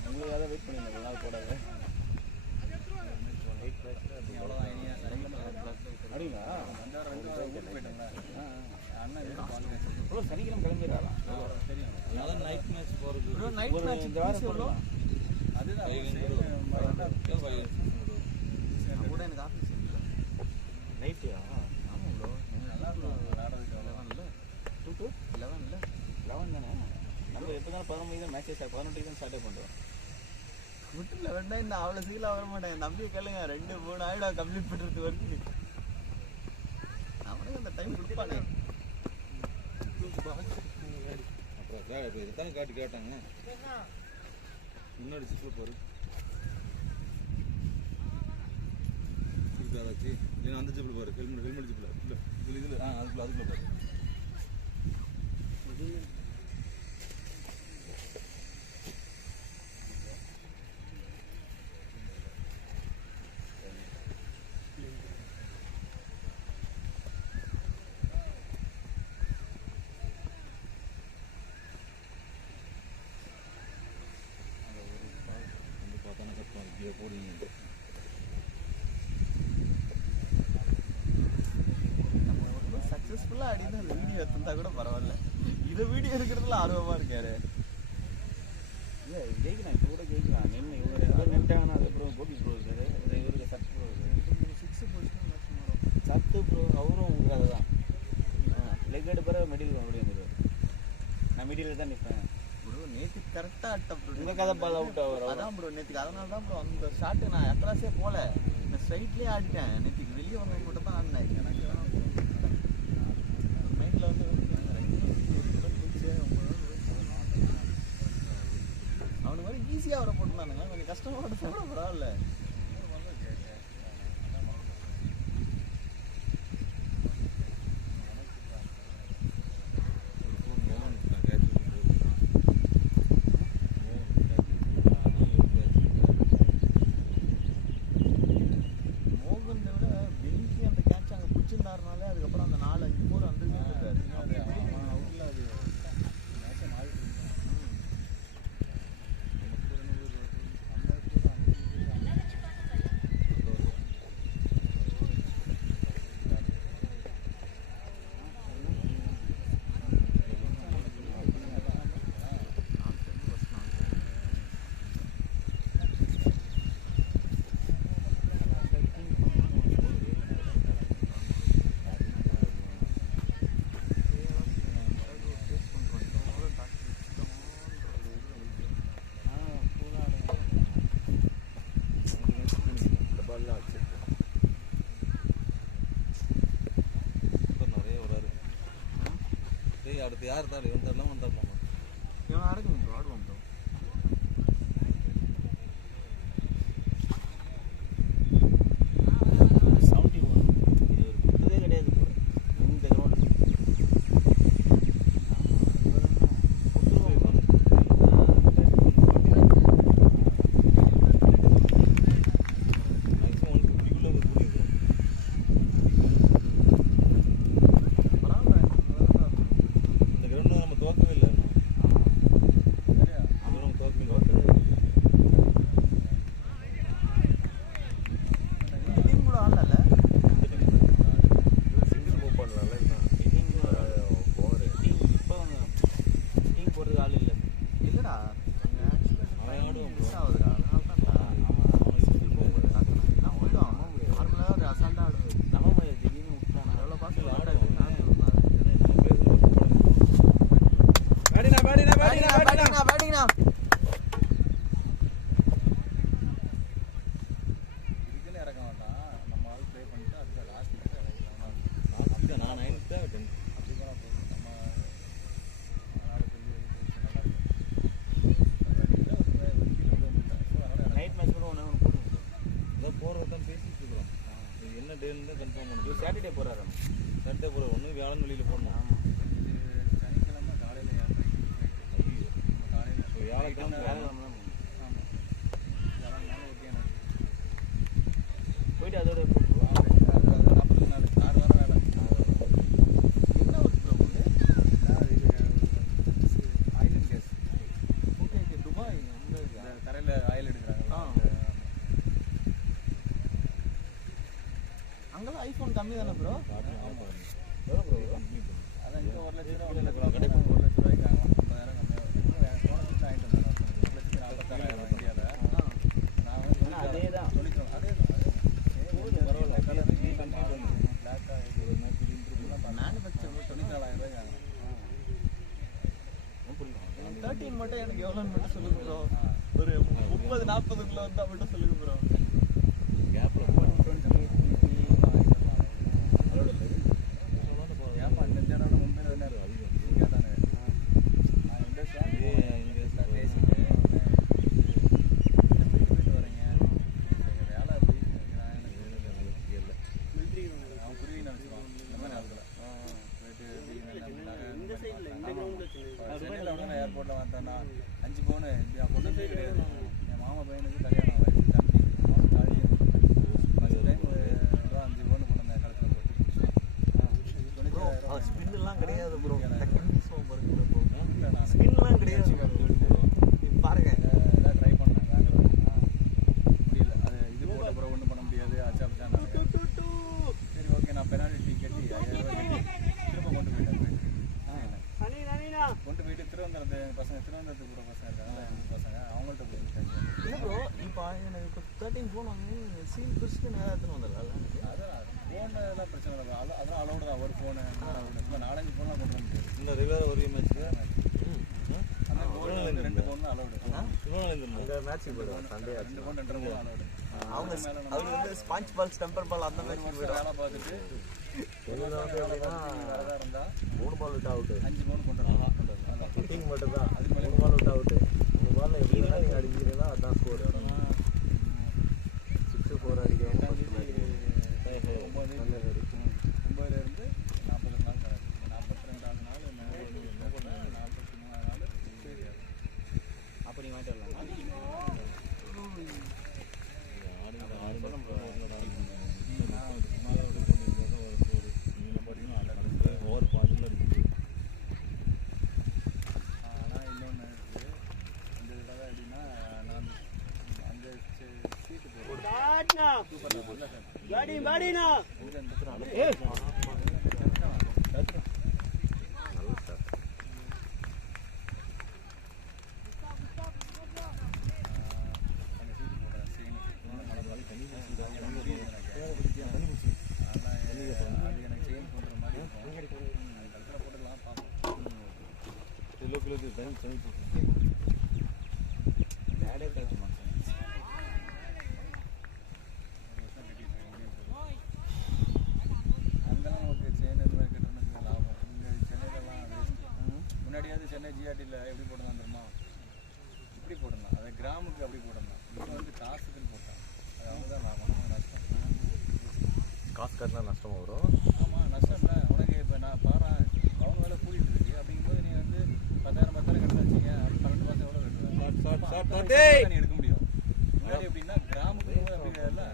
உங்களுக்காக தான் வெயிட் பண்ணியிருந்தேன். ஒரு நாள் போடாத அப்படிங்களா? ப்ரோ சனிக்கிழமை கிளம்பிடுறாரா? அதனால நைட் மேட்ச் போகிறது. நைட் மேட்ச் இந்த வாரம் போடலாம். அதுதான் கூட எனக்கு ஆஃபீஸ் இல்லை. நைட்டியா? ஆமாம் ப்ரோ. நல்லா இருக்கும் விளையாடுறதுக்கு. 11 2 to 11 11 தானே. நம்ம எப்போ தானே 11 மணிக்கு தான் மேட்சே 11 தான் ஸ்டார்ட்டே பண்ணுறோம். விட்டு 11 தான். இந்த அவ்வளோ சீக்கிரம் வர மாட்டேன். என் தம்பியை கேளுங்க. 2-3 ஆயிடும் கம்ப்ளீட் பண்ணுறது வரைக்கும். அவனுக்கு அந்த டைம் கொடுப்பானே. அப்புறம் இதுதானே காட்டி கேட்டாங்க. முன்னாடி சிப்பில் போரு வச்சு அந்த ஜிப்பில் பாரு. ஹெல்மெட் ஜிப்பில் இதில் அதுக்குள்ள பாரு. போடுவீங்க. நம்ம சக்ஸஸ்ஃபுல்லாக அடிந்து அந்த வீடியோ எடுத்துருந்தா கூட பரவாயில்ல. இதை வீடியோ எடுக்கிறதுல ஆர்வமாக இருக்காரு. இல்லை ஜெயிக்கலாம், இப்போ கூட ஜெயிக்கலாம். நின்று இவர் எதாவது நின்ட்டாங்கன்னா அதுக்கப்புறம் கோபி ப்ரோ இருக்காரு, இவருக்கு சத்து ப்ரோ இருக்காரு. 6 பொசிஷன் சத்து ப்ரோ அவரும் உங்களுக்கு அதை தான் லெக் எடுப்பார மிடில் அப்படி வந்துடுவார். நான் மிடில் தான் நிற்பேன் ப்ரோ. நேற்று கரெக்டாக அட்டை ப்ரோ. இந்த கதை பால் அவுட் ஆகிற அதான் ப்ரோ நேற்றுக்கு. அதனால தான் ப்ரோ அந்த ஷாட்டு நான் எக்கராஸே போகல, நான் ஸ்ட்ரைட்லேயே ஆடிட்டேன். நேற்றுக்கு வெளியே வந்தவங்க மட்டும் தான் ஆடினேன். எனக்கு மைண்டில் வந்து அவனுக்கு மாதிரி ஈஸியாக வர போட்டுருந்தானுங்க. கொஞ்சம் கஷ்டமாக கூட பரவாயில்ல. அதுக்கப்புறம் அந்த 4-5 போர் வந்து அடுத்து யார் தரல இவன் தரலாம் அவன் தரலாமா இவன் ஆடுங்க ப்ரோ, ஆடுவான் ப்ரோ. இது ஒரு குத்ததே கிடையாது ப்ரோ இந்த கிரவுண்ட். சாட்டர்டே போகிறாரு. சாட்டர்டே போகிற ஒன்று வியாழன் வெளியில் போடணும். சனிக்கிழமை காலையில் வியாழக்கிழமை போயிட்டு அதோட 40 நாள் 6 வாரம் வேலை. என்ன ஒரு ப்ரோ oil and gas. Okay okay. Dubai அந்த தரையில் ஆயில் எடுக்கிறாங்க. அங்கெல்லாம் ஐஃபோன் கம்மி தானே ப்ரோ? அதான் இங்கே 1 லட்ச ரூபா 1 லட்ச ரூபாய்க்கு ஆகும். 50,000 கம்மியாக போன வருஷம் ஆகிட்டு இருந்தேன். 1,46,000 இந்தியாவில். நான் வந்து அதே தான் சொல்லிக்கிறோம். அதே தான் பரவாயில்ல. கலர் பிளாக்காக மேனுஃபேக்சர் 94,000 ரூபாய்க்கு ஆகும். 13 மட்டும் எனக்கு எவ்வளோன்னு மட்டும் சொல்லுங்க ப்ரோ. ஒரு 30-40 வந்தால் மட்டும் சொல்லுங்க ப்ரோ. கேப்பில் ஏர்போர்ட்டில் வந்தேன்னா 5 பவுன் பொண்ணுக்கே கிடையாது. என் மாமா பையனுக்கு கல்யாணம் ஆயிடுச்சு. தம்பி அவன் காலி ஃபஸ்ட் டைம் 5 பவுன் கொண்டு வந்தேன் கலத்தில் போட்டு. ஸ்பின்லாம் கிடையாது ப்ரோ. ஸ்பின்லாம் கிடையாது பாருங்க. எதாவது ட்ரை பண்ணேன் வாங்கலாம் முடியல. திருவனந்தபுரத்து கூட பசங்க இருக்காங்க எங்கள் பசங்க அவங்கள்ட்ட போய் இல்லை ப்ரோ இப்போ எனக்கு இப்போ 13 ஃபோன் வாங்கி சீல் பிடிச்சிட்டு நேரம் எடுத்துன்னு வந்துடலாம். அதான் ஃபோனெல்லாம் பிரச்சனை இல்லை அதெல்லாம் அலௌடு தான். ஒரு ஃபோனு இப்போ 4-5 ஃபோன்லாம் கொண்டு வந்து இந்த ரெகுலராக ஒரு மேட்ச்சுக்கு அந்த ஃபோன் வந்து 2 ஃபோன் அலௌடு. அங்கே மேட்ச்சுக்கு போயிடுவோம் சண்டே 2 ஃபோன் 2 ஃபோன் அலௌடு. அவங்க அது வந்து ஸ்பாஞ்ச் பால் ஸ்டம்பர் பால் அந்த மாதிரி வேலை பார்த்துட்டு எங்களுக்கு வந்து எப்படின்னா வரதா இருந்தால் 3 பால் விட்டு அவுட்டு 5 ஃபோன் கொண்டு வரலாம். ஃபிட்டிங் மட்டும் தான் 3 பால் விட்டு அவுட்டு 3 பாலில் எப்படி வேணால் நீங்கள் அடிக்கிறீங்களா அதான் ஸ்கோர் 6-4 அடிக்கிறோம் 9-9 40 நாள் கணக்கு 42 நாள் 43 நாள் சரி. அப்படி வாங்கிட்டு வரலாம். ஓவர் பாசில் இருக்குது. ஆனால் இன்னொன்று இருக்குது. இந்த தடவை எப்படின்னா நான் அந்த சீட்டு முன்னாடியாவது சென்னை ஜிஆர்டியில் எப்படி போடலாம் தெரியுமா? இப்படி போடலாம். அதை கிராமுக்கு அப்படி போடலாம். இப்போ வந்து காசுக்குன்னு போட்டான். அது அவங்க தான் லாபம் நஷ்டம். காசு கட்டினா நஷ்டமாக வரும். ஆமாம் நஷ்டம் இல்லை. உனக்கு இப்போ நான் பாறேன் அவங்க வேலை கூட்டிகிட்டு இருக்கு. அப்படிங்கும்போது நீ வந்து 10,000 கட்ட வச்சிங்க 12 மாதம் எவ்வளோ கட்டுவேன் நீ எடுக்க முடியும். முன்னாடி எப்படின்னா கிராமுக்கு அப்படி இல்லை.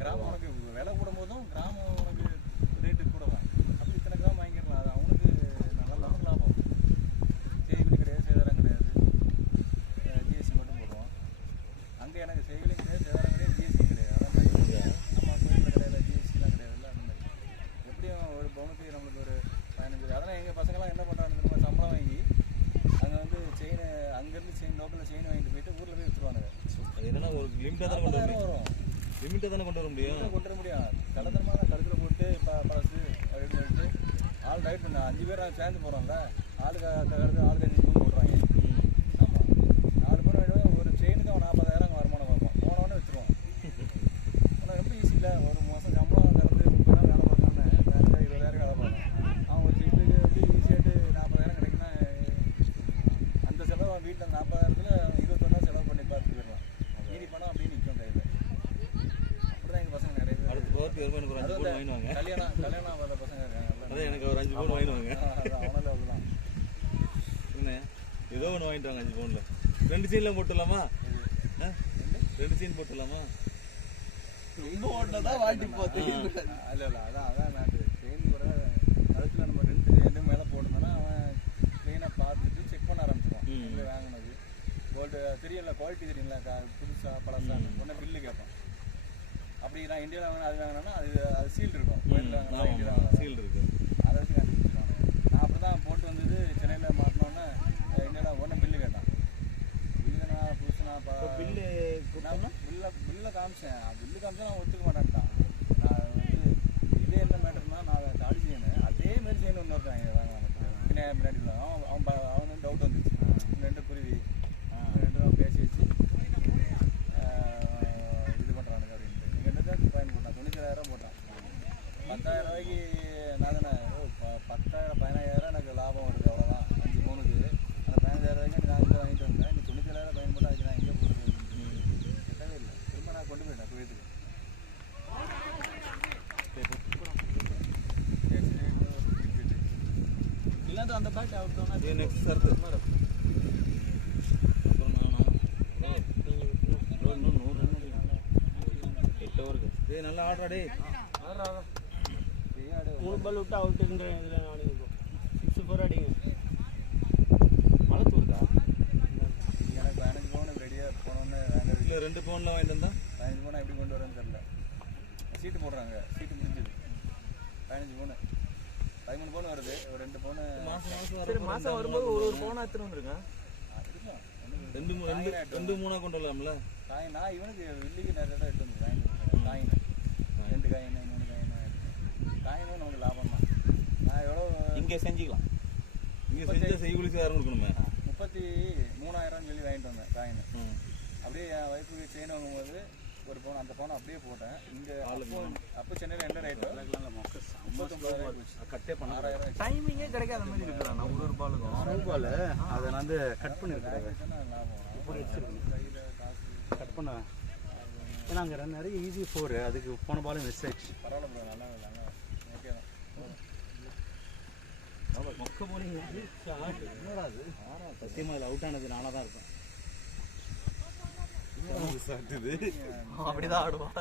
கிராமம் உனக்கு விலை கூடும் போதும் கிராமம் உனக்கு ரேட்டு கூட தான். அப்படி இத்தனை கிராம் வாங்கிடலாம். அது அவனுக்கு நல்ல லாபம். செய்கூலி கிடையாது, சேதாரம் கிடையாது, ஜிஎஸ்டி மட்டும் போடுவோம். அங்கே எனக்கு செய்கூலியும் கிடையாது, சேதாரம் கிடையாது, ஜிஎஸ்டி கிடையாது. அதான் நம்ம கோயிலில் கிடையாது, ஜிஎஸ்டிலாம் கிடையாதுல்ல. அந்த மாதிரி எப்படியும் ஒரு பவுனுக்கு நம்மளுக்கு ஒரு 15. அதெல்லாம் எங்கள் பசங்களாம் என்ன பண்ணுறாங்க தெரியுமா? சம்பளம் வாங்கி அங்கே வந்து செயின் அங்கேருந்து லோக்கலில் செயின் வாங்கிட்டு போயிட்டு ஊரில் போய் விற்றுருவானுங்க. அது என்னன்னா ஒரு லிமிட்டாக தானே கொண்டு வரும். வரும் லிமிட்டாக தானே கொண்டு வர முடியும். கொண்டு வர முடியும். கலத்தரமாக தான் கழுத்தில் போட்டு பழசு அப்படின்னு சொல்லிட்டு ஆள் டைட் பண்ண 5 பேர் சேர்ந்து போகிறோம்ல. ஆளுக்கு கழுத்து ஆளுக்கு 5 ரூபா போடுறாங்க. ஆமாம் 4 பேர் வேணும். ஒரு செயினுக்கு அவன் 40,000 வருமானம் வரும். போனவொடனே வச்சுருவான். ஆனால் ரொம்ப ஈஸி இல்லை. ஒரு மாதம் சம்பளம் கலந்து 30 நாள் வேலை பார்க்கணுன்னு 20,000 வேலை பார்க்கலாம். அவன் ஒரு சீட்டுக்கு வந்து ஈஸியாகிட்டு 40,000 கிடைக்குன்னா அந்த செலவு வீட்டில் 40,000த்துல 21 செலவு பண்ணி பார்த்து போயிடலாம். மீதி பணம் அப்படியே நிற்கும் கையில். அப்படிதான் எங்கள் பசங்க நிறைய பேர். அடுத்த போகிறதுக்கு எனக்கு ஒரு 5 பவுன் வாங்கிடுவாங்க. கல்யாணம் ஆகாத பசங்க இருக்காங்கல்ல. அதான் எனக்கு ஒரு 5 பவுன் வாங்கிடுவாங்க. அவனால அப்படிதான். என்ன ஏதோ ஒன்று வாங்கிட்டு வாங்க 5 பவுனில். 2 சீனில் போட்டுடலாமா? 2 சீன் போட்டுடலாமா? ரொம்ப ஓட்டதான் வாட்டி போகுது. இல்லை அதான் நாட்டு செயின் கூட அதுக்குள்ள நம்ம 2 மேலே போட்டோம்னா அவன் க்ளீனாக பார்த்துட்டு செக் பண்ண ஆரம்பிச்சிடுவான். இங்கே வாங்கினது கோல்டு தெரியல, குவாலிட்டி தெரியல, புதுசாக பழசா ஒன்று பில்லு கேட்பான். அப்படி நான் இந்தியாவில் வாங்கினா அது வாங்கினேன்னா அது சீல் இருக்கும். கோயிலில் வாங்கினா இந்தியாவில் வாங்கினா சீல் இருக்கு. அதை வச்சு கண்டுபிடிச்சிருவாங்க. நான் அப்படி தான் போட்டு வந்தது. சென்னையில் மாட்டினோன்னே இந்தியாவில் ஒன்று பில்லு கேட்டான். பில்லுனா புதுசுனா பில்லை காமிச்சேன். பில்லு காமிச்சா நான் ஒத்துக்க மாட்டேன்ட்டான். நான் வந்து இதே என்ன மேட்டர்னா நான் தாடி செய்யணும் அதேமாரி செய்யணும் இன்னொருத்தாங்க வாங்க பின்னாடி அவன் வந்து டவுட் வந்துச்சு. 2 குருவி 2 தான் பேசி வச்சு இது பண்ணுறானுங்க அப்படின்ட்டு. இங்கே 2 தான் ஃபைன் போட்டான். 97,000 போட்டான். 10,000 ரூபாய்க்கு நான் தானே 10,000 15,000 எனக்கு லாபம் வருது. அவ்வளோதான் 5 பவுனுக்கு. அந்த 15,000 ரூபாய்க்கு நான் இங்கே வாங்கிட்டு வந்தேன். நீ 97,000 ஃபைன் போட்டால் அதுக்கு நான் எங்கே போடுறது? கிட்டவே இல்லை. திரும்ப நான் கொண்டு போயிட்டேன் குவைத்துக்கு. இல்லாத அந்த பேட் அவுட்டோன்னா நெக்ஸ்ட் சர்க்கு நல்ல ஆர்டர் டே. 3 பால் விட்டு அவுட்டுன்ற இதில் ஆடுங்க. 6-4 அடிங்க. மழை தூருதா? எனக்கு 15 பவுன் ரெடியாக போனோன்னு வாங்குறது. இல்லை 2 பவுனில் வாங்கிட்டு வந்தா 15 பவுன் எப்படி கொண்டு வரேன்னு தெரியல. சீட்டு போடுறாங்க. சீட்டு முடிஞ்சது 15 பவுன் 13 பவுன் வருது. ஒரு 2 பவுன் சரி மாதம் வரும்போது ஒரு பவுனாக எடுத்துன்னு வந்துருங்க. இருக்கும். ரெண்டு மூணா கொண்டு வரலாம்ல. காயின் நான் இவனுக்கு வெள்ளிக்கு நிறைய இடம் எடுத்து வந்து காயின் 2 காயின் 3 காயின் காயினும் நமக்கு லாபம் தான். நான் எவ்வளோ இங்கே செஞ்சுக்கலாம். இங்கே செஞ்ச செய்குலிக்கு யாரும் கொடுக்கணுமே. 33,000 சொல்லி வாங்கிட்டு வந்தேன் காயின். அப்படியே என் ஒய்ஃபுக்கு செயின் வாங்கும்போது ஒரு பவுன் அந்த பவுன் அப்படியே போட்டேன். இங்கே அப்போ சென்னையில் என்ன ரேட்டு 59,000 கட்டே பண்ண 6,000 டைமிங்கே கிடைக்காத மாதிரி இருக்கிறான். நான் ஒரு பாலுக்கும் ஸ்னோபால் அதை நான் வந்து கட் பண்ணியிருக்கிறேன். லாபம். இப்படி வச்சிருக்கேன், கையில் காசு கட் பண்ணுவேன். ஏன்னா அங்கே நிறைய ஈஸி 4 அதுக்கு போன பாலும் மிஸ் ஆயிடுச்சு. பரவாயில்ல ப்ரோ, நல்லா இல்லைங்க. ஓகே தான். மொக்க போலிங்க. சத்தியமாக இதில் அவுட் ஆனது நானாக தான் இருப்பேன். அப்படிதான் ஆடுவான்.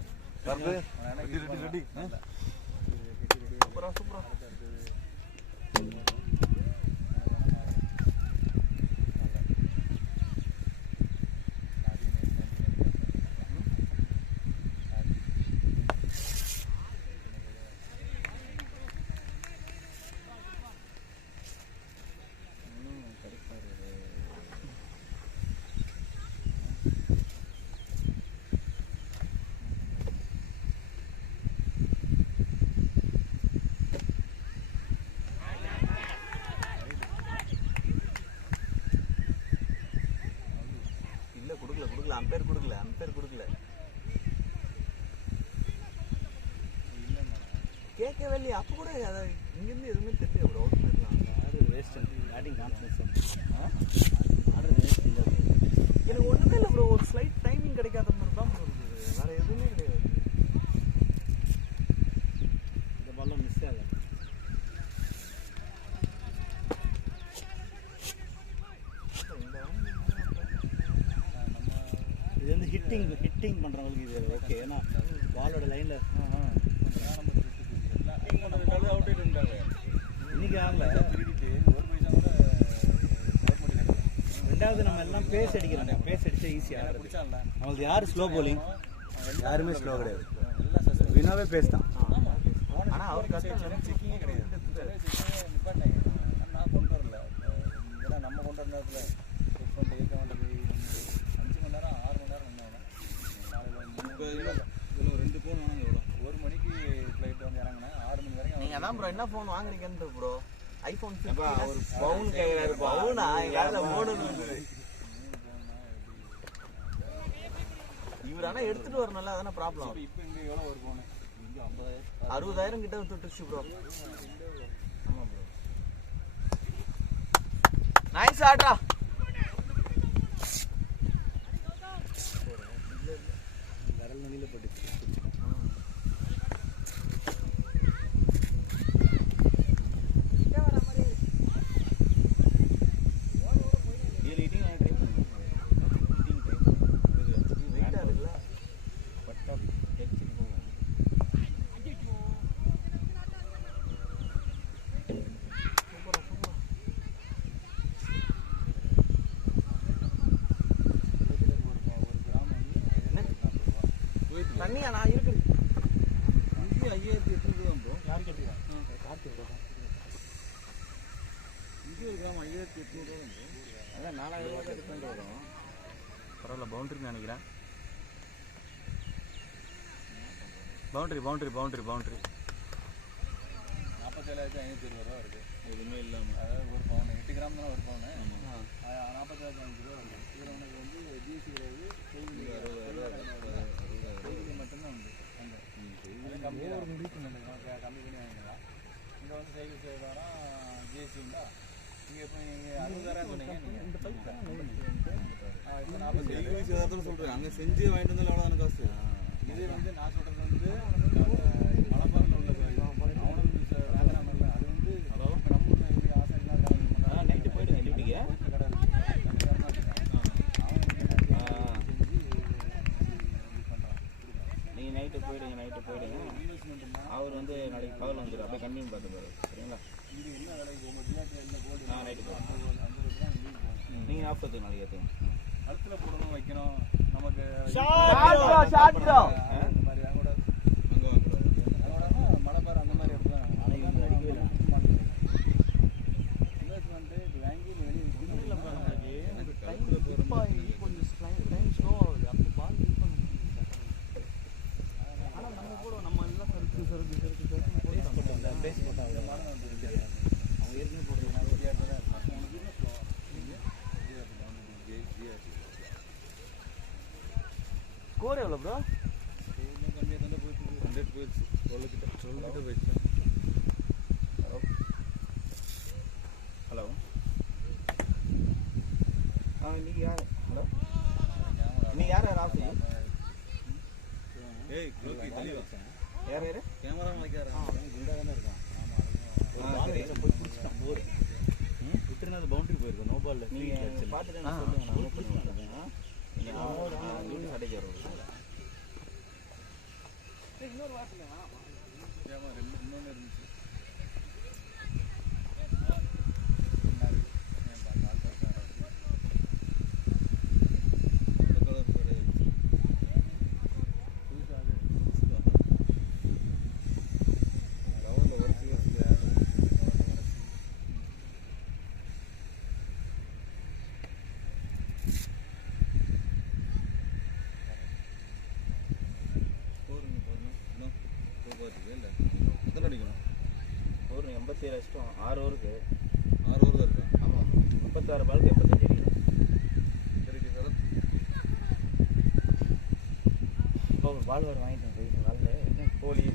அம்பேர் கொடுக்கல கேட்கவே இல்லையா? அப்போ கூட அதை இங்கேருந்து எதுவுமே தெரியல. ஒரு அவுட் பண்ணலாம். Order waste. Batting confidence order waste இல்லை. எனக்கு ஒன்றுமே இல்லை ப்ரோ. ஒரு ஸ்லைட் டைமிங் கிடைக்காத மாதிரி தான் ப்ரோ இருக்குது. வேறு எதுவுமே கிடையாது. இந்த பால்லாம் மிஸ் ஆகலை. இது வந்து ஹிட்டிங் பண்ணுறவங்களுக்கு இது ஓகே. ஏன்னா பாலோட லைனில் இன்னைக்கு ஆகல. ரெண்டாவது நம்ம எல்லாம் பேஸ் அடிக்கிறாங்க. பேஸ் அடிச்சா ஈஸியாக அவங்களுக்கு. யார் ஸ்லோ போலிங்? யாருமே ஸ்லோ கிடையாது. வினாவே பேஸ் தான். ஆனால் அவர் கஷ்டம் செக்கிங்கே கிடையாது. நான் கொண்டு வரல. ஏன்னா நம்ம கொண்டு வர நேரத்தில் செக் பண்ணிட்டு இருக்க வேண்டியது 5 மணி நேரம் 6 மணி நேரம் நின்று காலையில் 2 ஃபோன் வாங்க. எவ்வளோ 1 மணிக்கு ஃப்ளைட் வந்து இறங்கினேன். 6 மணி வரைக்கும். நீங்கள் அதான் ப்ரோ என்ன ஃபோன் வாங்குறீங்கன்னு ப்ரோ? ஐஃபோன் ஒரு பவுன் கேட்குறாரு. பவுனா எங்கள் ஓடுது. இவர் ஆனால் எடுத்துகிட்டு வரணும்ல, அதானே ப்ராப்ளம். இப்போ இங்கே எவ்வளோ ஒரு ஃபோனு? இங்கே 50,000 60,000 கிட்ட தொட்டுச்சு ப்ரோ. ஆமாம் ப்ரோ. நைஸ் ஆட்ரா. விரல் நுனியில் போட்டுச்சு. தண்ணியா நான் இருக்குது. இங்கே 5,800 தான் ப்ரோ. யார் கேட்டீங்க? இங்கே ஒரு கிராமம் 5,800 தான் ப்ரோ. அதான் 4,000 ரூபா டிஃப்ரெண்ட் வரும். பரவாயில்ல, பவுண்ட்ரின்னு நினைக்கிறேன். பவுண்ட்ரி 47,520 ரூபா இருக்குது. எதுவுமே இல்லாமல், அதாவது ஒரு பவுன் 8 கிராம் தான் ஒரு பவுனு. 47,500 ரூபா இருக்குது. இதில் உனக்கு வந்து ஜிஎஸ்டி கிடையாது. செய்தி மட்டும்தான் உண்டு. அங்கே கம்மியாக முடிவு பண்ணிட்டு கம்மி பண்ணி வாங்கிக்கலாம். இங்கே வந்து செய்தி செய்வாரம் ஜிஎஸ்டி உண்டா? நீங்கள் இப்போ நீங்கள் 60,000 சொன்னீங்க. நீங்கள் இந்த பைக் இப்போ 47 சொல்கிறேன். அங்கே செஞ்சு வாங்கிட்டு வந்தாலும் அவ்வளோதான காசு. இது வந்து நான் சொல்கிறது வந்து மலப்பாறையில் உள்ள அவனுக்கு வேண்டாம் இல்லை. அது வந்து நம்ம எப்படி ஆசைலாம் நைட்டு போயிடுங்க டியூட்டிக்கு. கடை நீங்கள் நைட்டு போயிடுங்க. அவர் வந்து நாளைக்கு பகல் வந்துடும். அப்படியே கண்டினியூ பார்த்துப்பாரு. சரிங்களா? இது என்ன வேலைக்கு போகும்போது நைட்டு போகிறோம். நீங்கள் ஆஃப்டர் நாளைக்கு ஏற்றுங்க. கழுத்தில் போடணும், வைக்கணும். நமக்கு இந்த மாதிரி வாங்கக்கூடாது. மலைப்பாறை அந்த மாதிரி இடத்துல இன்வெஸ்ட்மெண்ட்டு வாங்கி வெளியே ஸ்கோர் எவ்வளோ ப்ரோ? இன்னும் கம்மியாக தான் போயிடுச்சு. 100 போயிடுச்சு. 12 கிட்ட போயிடுச்சு. ஹலோ நீங்கள் யார்? ஹலோ நீங்கள் யார் ஆஃபி? ஏய் கோகி தெளிவா யார் யார்? கேமரா வைக்காரா? குண்டா தானே இருக்கான். போய் பிடிச்சிட்டான் போர் விட்டுருந்தா அது பவுண்டரி போயிருக்கும். நோ பால் நீங்கள் பார்த்துட்டு சொல்லுங்கள். நான் பிடிச்சிட்டேன். நீங்கள் கடைக்கு வரும். இன்னொரு வாட்டில் இன்னொன்று இருந்துச்சு. ஒரு 87 அடிச்சிட்டோம். 6 ஓவருக்கு 6 ஓவர் தான் இருக்கா? ஆமாம் 36 பாலுக்கு 85 அடிக்கும். சரி இப்போ பால் வேறு வாங்கிட்டேன். போயிட்டு பால் கோழி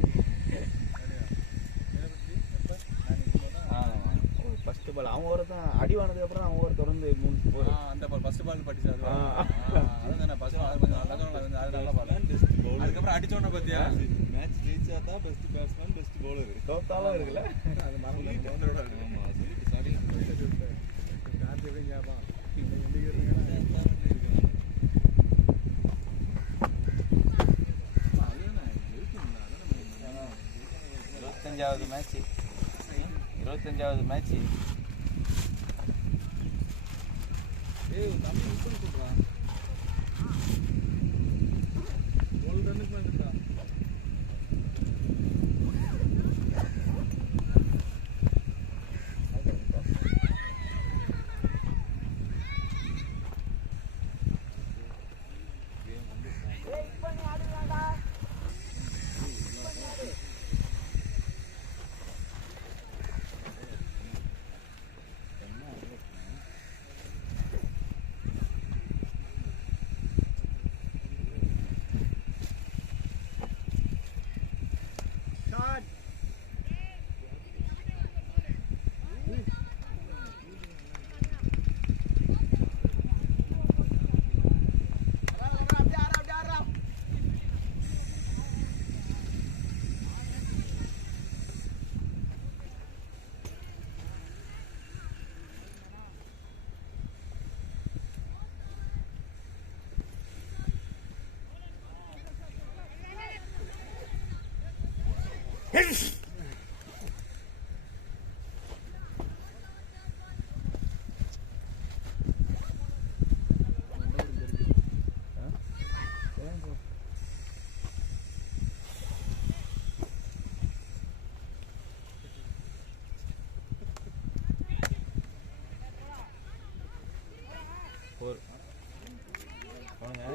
ஃபஸ்ட்டு பால் அவங்க ஒரு தான் அடி வாங்கினதுக்கப்புறம் அவங்க ஒரு தொடர்ந்து 3 போர். அந்த பால் ஃபஸ்ட்டு பால் பட்டுச்சு. அது அதுதான் ஃபஸ்ட்டு அது கொஞ்சம் நல்ல பால். அதுக்கப்புறம் அடிச்சோன்னே பார்த்தியா மேட்ச் ஜெயிச்சா தான் பெஸ்ட் பேட்ஸ்மேன் பெஸ்ட் பவுலர். தோத்தாலும் இருக்குல்ல அது மறந்து ஆமாம் சொல்லிட்டு ஸ்டார்டிங் கார்த்தி எப்படி கேட்பான் இருபத்தஞ்சாவது மேட்ச்சு 25வது மேட்ச்சு. ஏய் தம்பி விட்டு சொல்கிறான். 1 ரன்னுக்கு வந்துட்டா.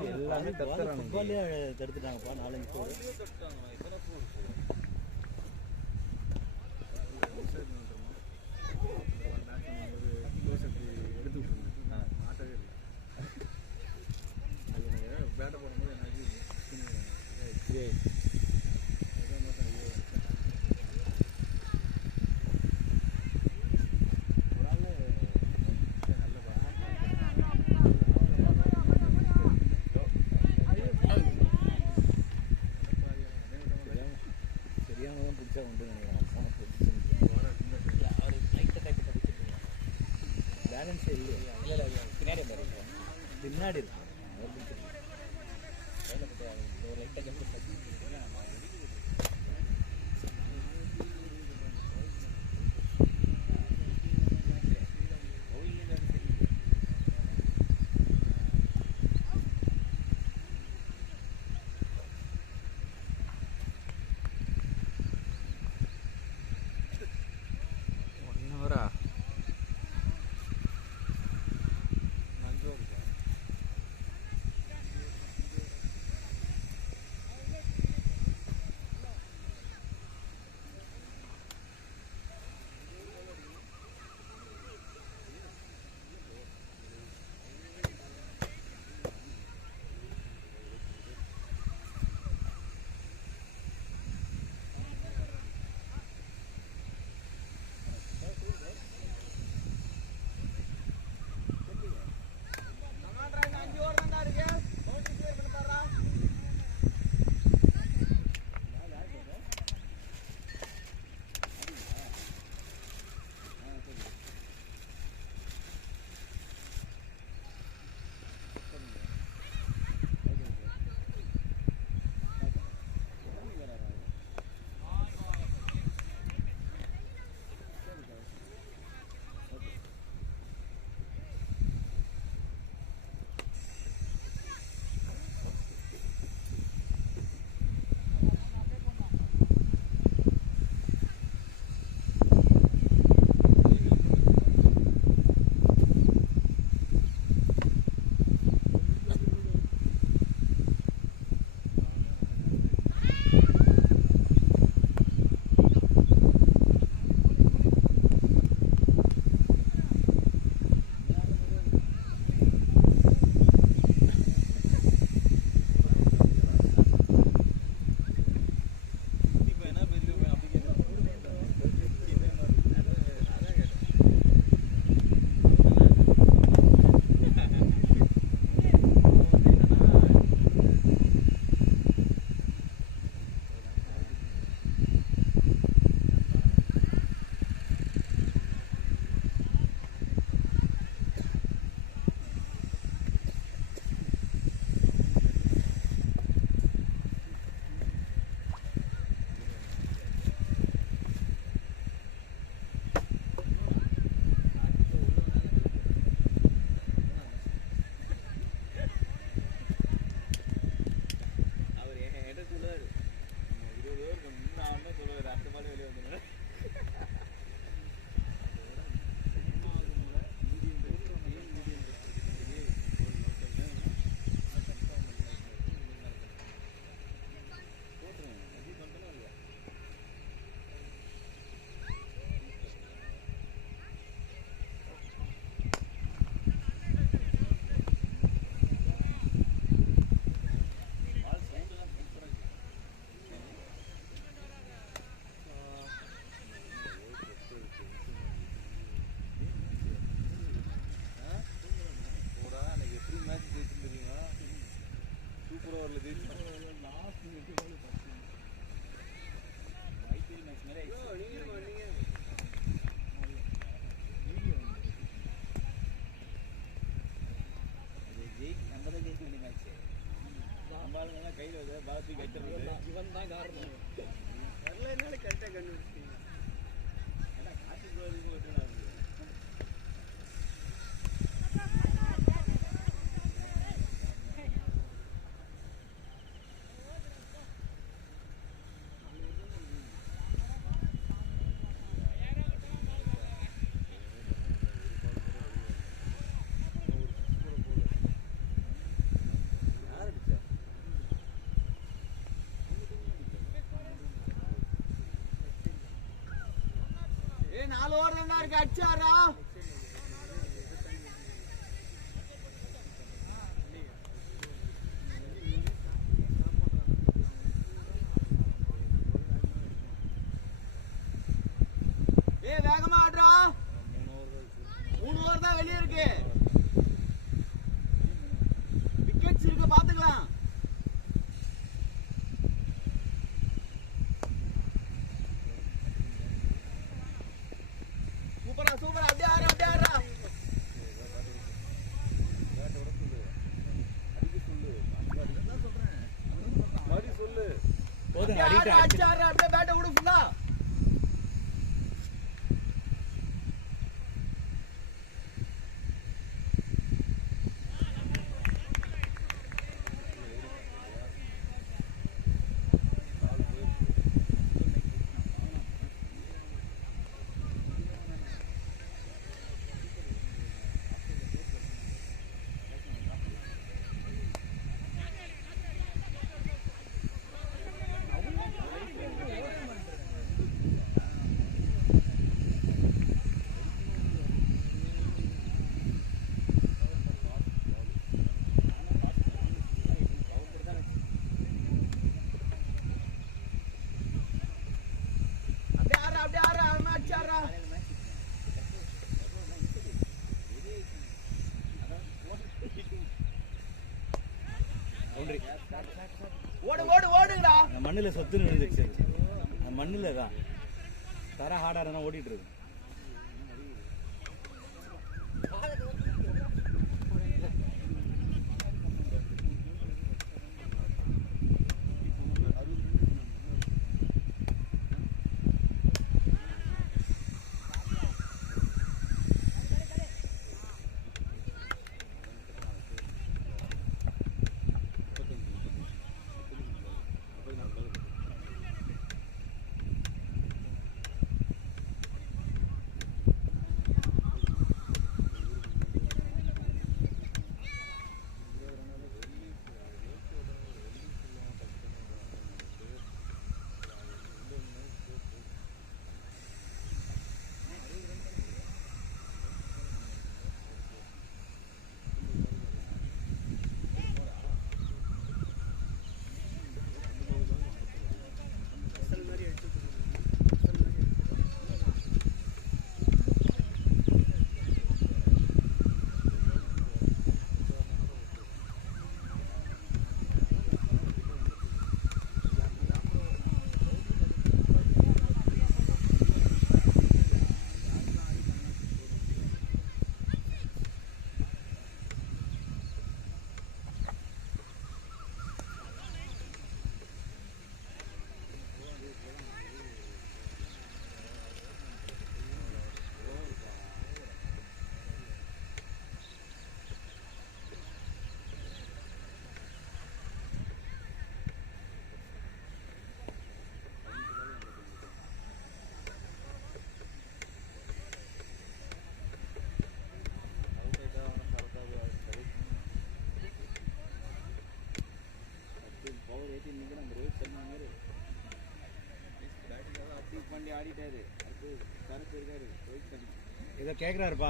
எல்லாமே தடுத்துட்டாங்கப்பா 4-5 போர். எடுத்து விட்டுருங்க. ஆட்டவே இல்லை. அது பேட்டை போடும்போது எனக்கு பின்னாடி இருக்கும். நம்ம ஆளுங்க கையில் பாத்தி கட்டுறது இவன் தான் காரணம். வரல கரெக்டாக கண்டுபிடிச்சிட்டீங்க. காட்டு கோயிலுக்கு மட்டும் நாலு ஓவர் தான் இருக்கு. அடிச்சாரா வேகமா ஆடுறா. 3 ஓவர் தான் வெளியே இருக்கு. விக்கெட்ஸ் இருக்கு பாத்துக்கலாம். சூப்பரா அப்படியே ஆடுறா போதும் அடிச்சு ஆடுறா அப்படியே பேட்டை விடு ஃபுல்லா. ஓடுங்கடா. மண்ணில் சொத்து விழுந்துச்சு. மண்ணில் தான் தர ஹார்டாக இருந்தால் ஓடிட்டு இருக்கு. ஏதோ கேட்குறாருப்பா.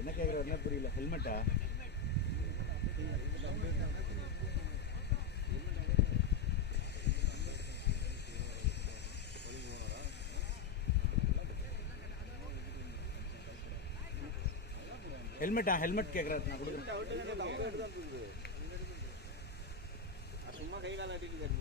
என்ன கேட்குறாருன்னா புரியல. ஹெல்மெட்டா? ஹெல்மெட் கேட்குறாரு. நான் கொடுக்குறேன். சும்மா கை கால அடிக்கிறாரு.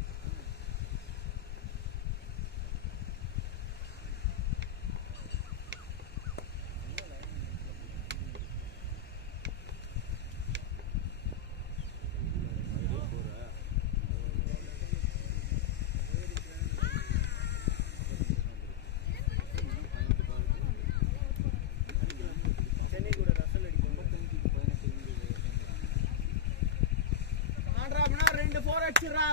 4 அடிச்சுறா.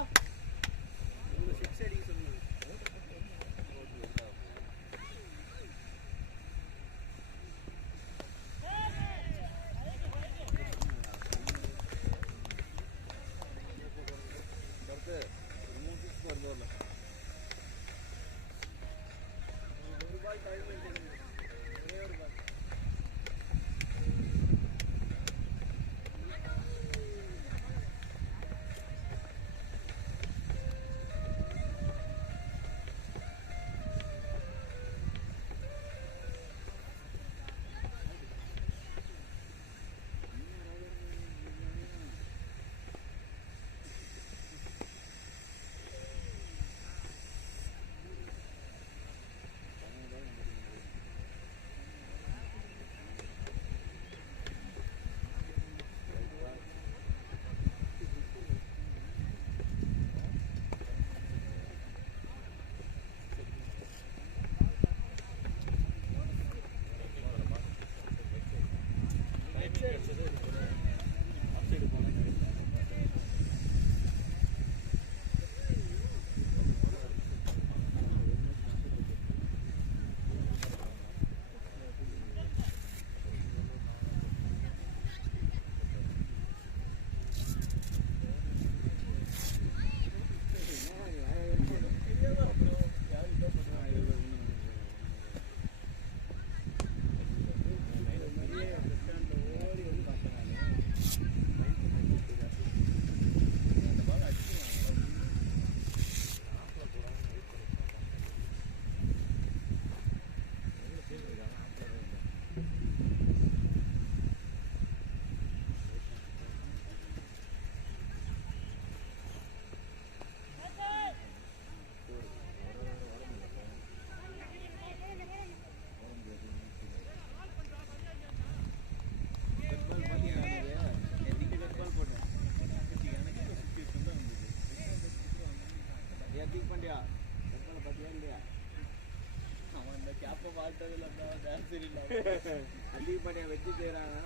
அதிகப்படியா வச்சு செய்யறாங்க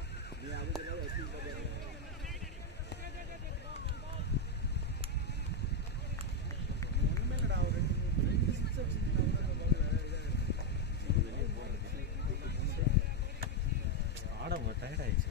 நீ அதுக்கு அதிகப்படியா ஆடம் டயர்ட் ஆயிடுச்சு.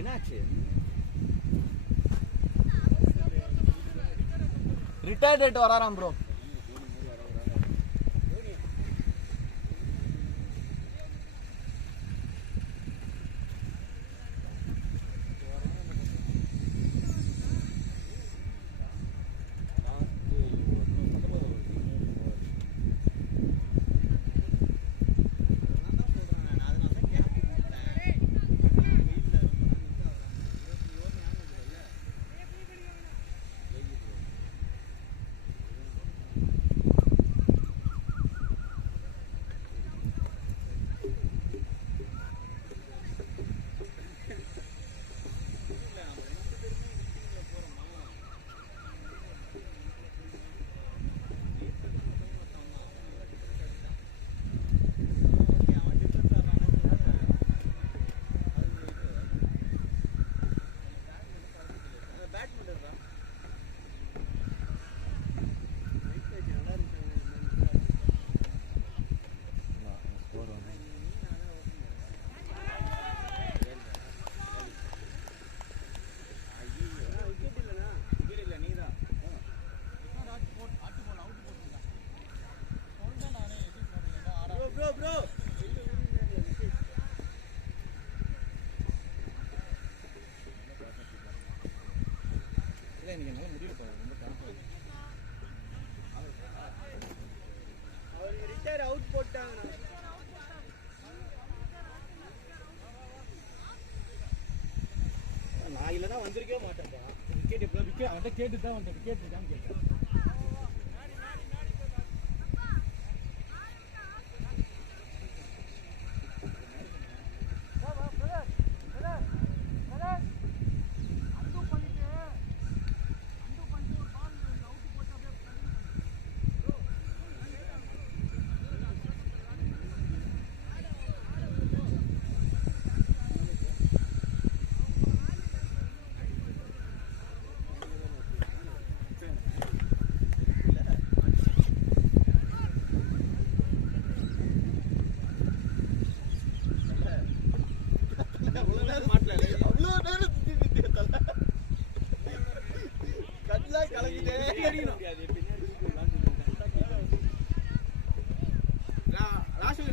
என்னாச்சு? ரிட்டையர்ட் டேட் வராராம் ப்ரோ. இன்னைக்கு என்னால் முடியல பாருங்க. இல்லைன்னா வந்திருக்கவே மாட்டேன்ப்பா. விக்கெட் இப்போ அவன்கிட்ட கேட்டு தான் வந்தேன். விக்கெட் இருக்கான்னு கேட்டேன்.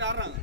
ஆடுறாங்க.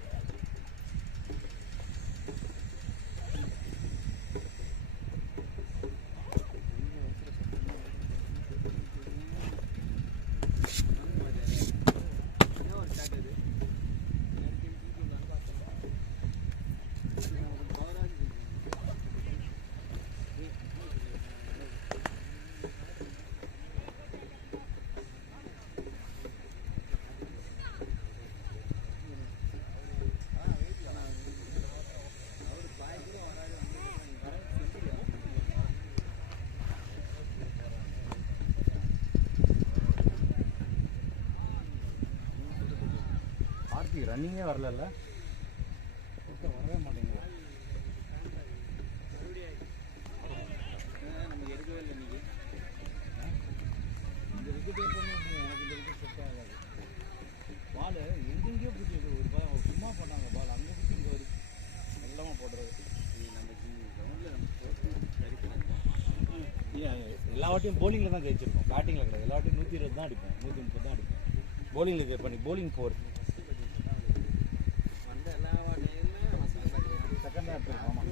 ரன்னிங்கே வரல வரவே மாட்டேங்குது. நமக்கு எடுக்கவே இல்லை இன்னைக்கு. இந்த விக்கெட் எனக்கு இந்த விக்கெட் செட் ஆகாது. பால் எங்கெங்கேயோ பிடிச்சிருக்கு. ஒரு பால் சும்மா பண்ணாங்க. பால் அங்கே பிடிச்சி இங்கே வரும் எல்லாமே போடுறது. நம்ம கிரவுண்டில் நம்ம போட்டு சரி பண்ணி எல்லா வாட்டியும் போலிங்கில் தான் ஜெயிச்சிருக்கோம். பேட்டிங்கில் கிடையாது. எல்லா வாட்டியும் 120 தான் அடிப்பேன், 130 தான் அடிப்பேன். போலிங்கில் ஜெய் பண்ணி போலிங் 4 செகண்ட் தான் எடுத்துருக்கோம். ஆமாம்,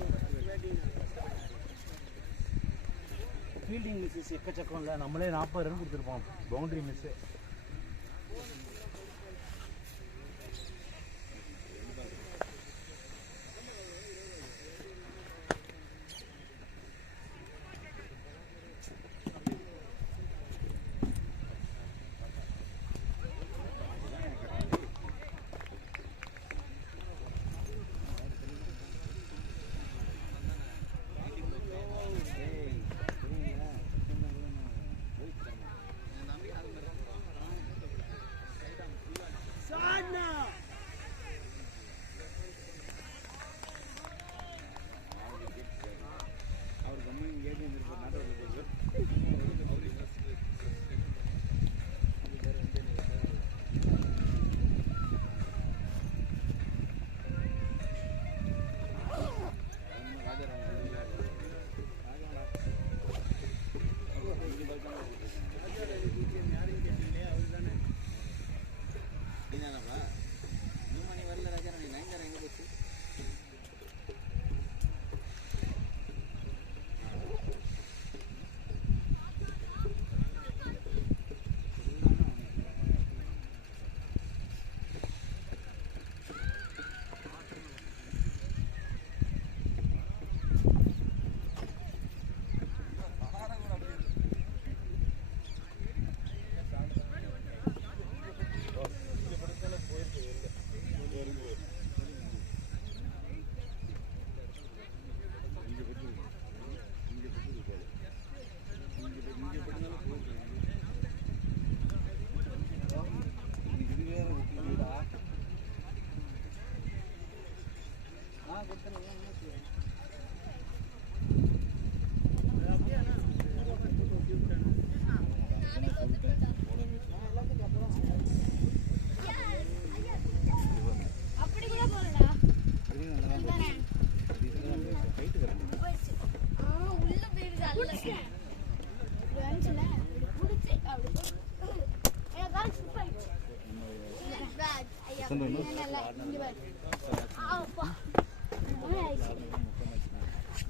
ஃபீல்டிங் மிஸ்ஸஸ் எக்கச்சக்கம் இல்லை. நம்மளே 40 ரன் கொடுத்துருப்போம். Boundary miss.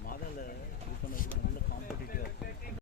மாதால இது பண்ணதுல நல்ல காம்படிட்டிவா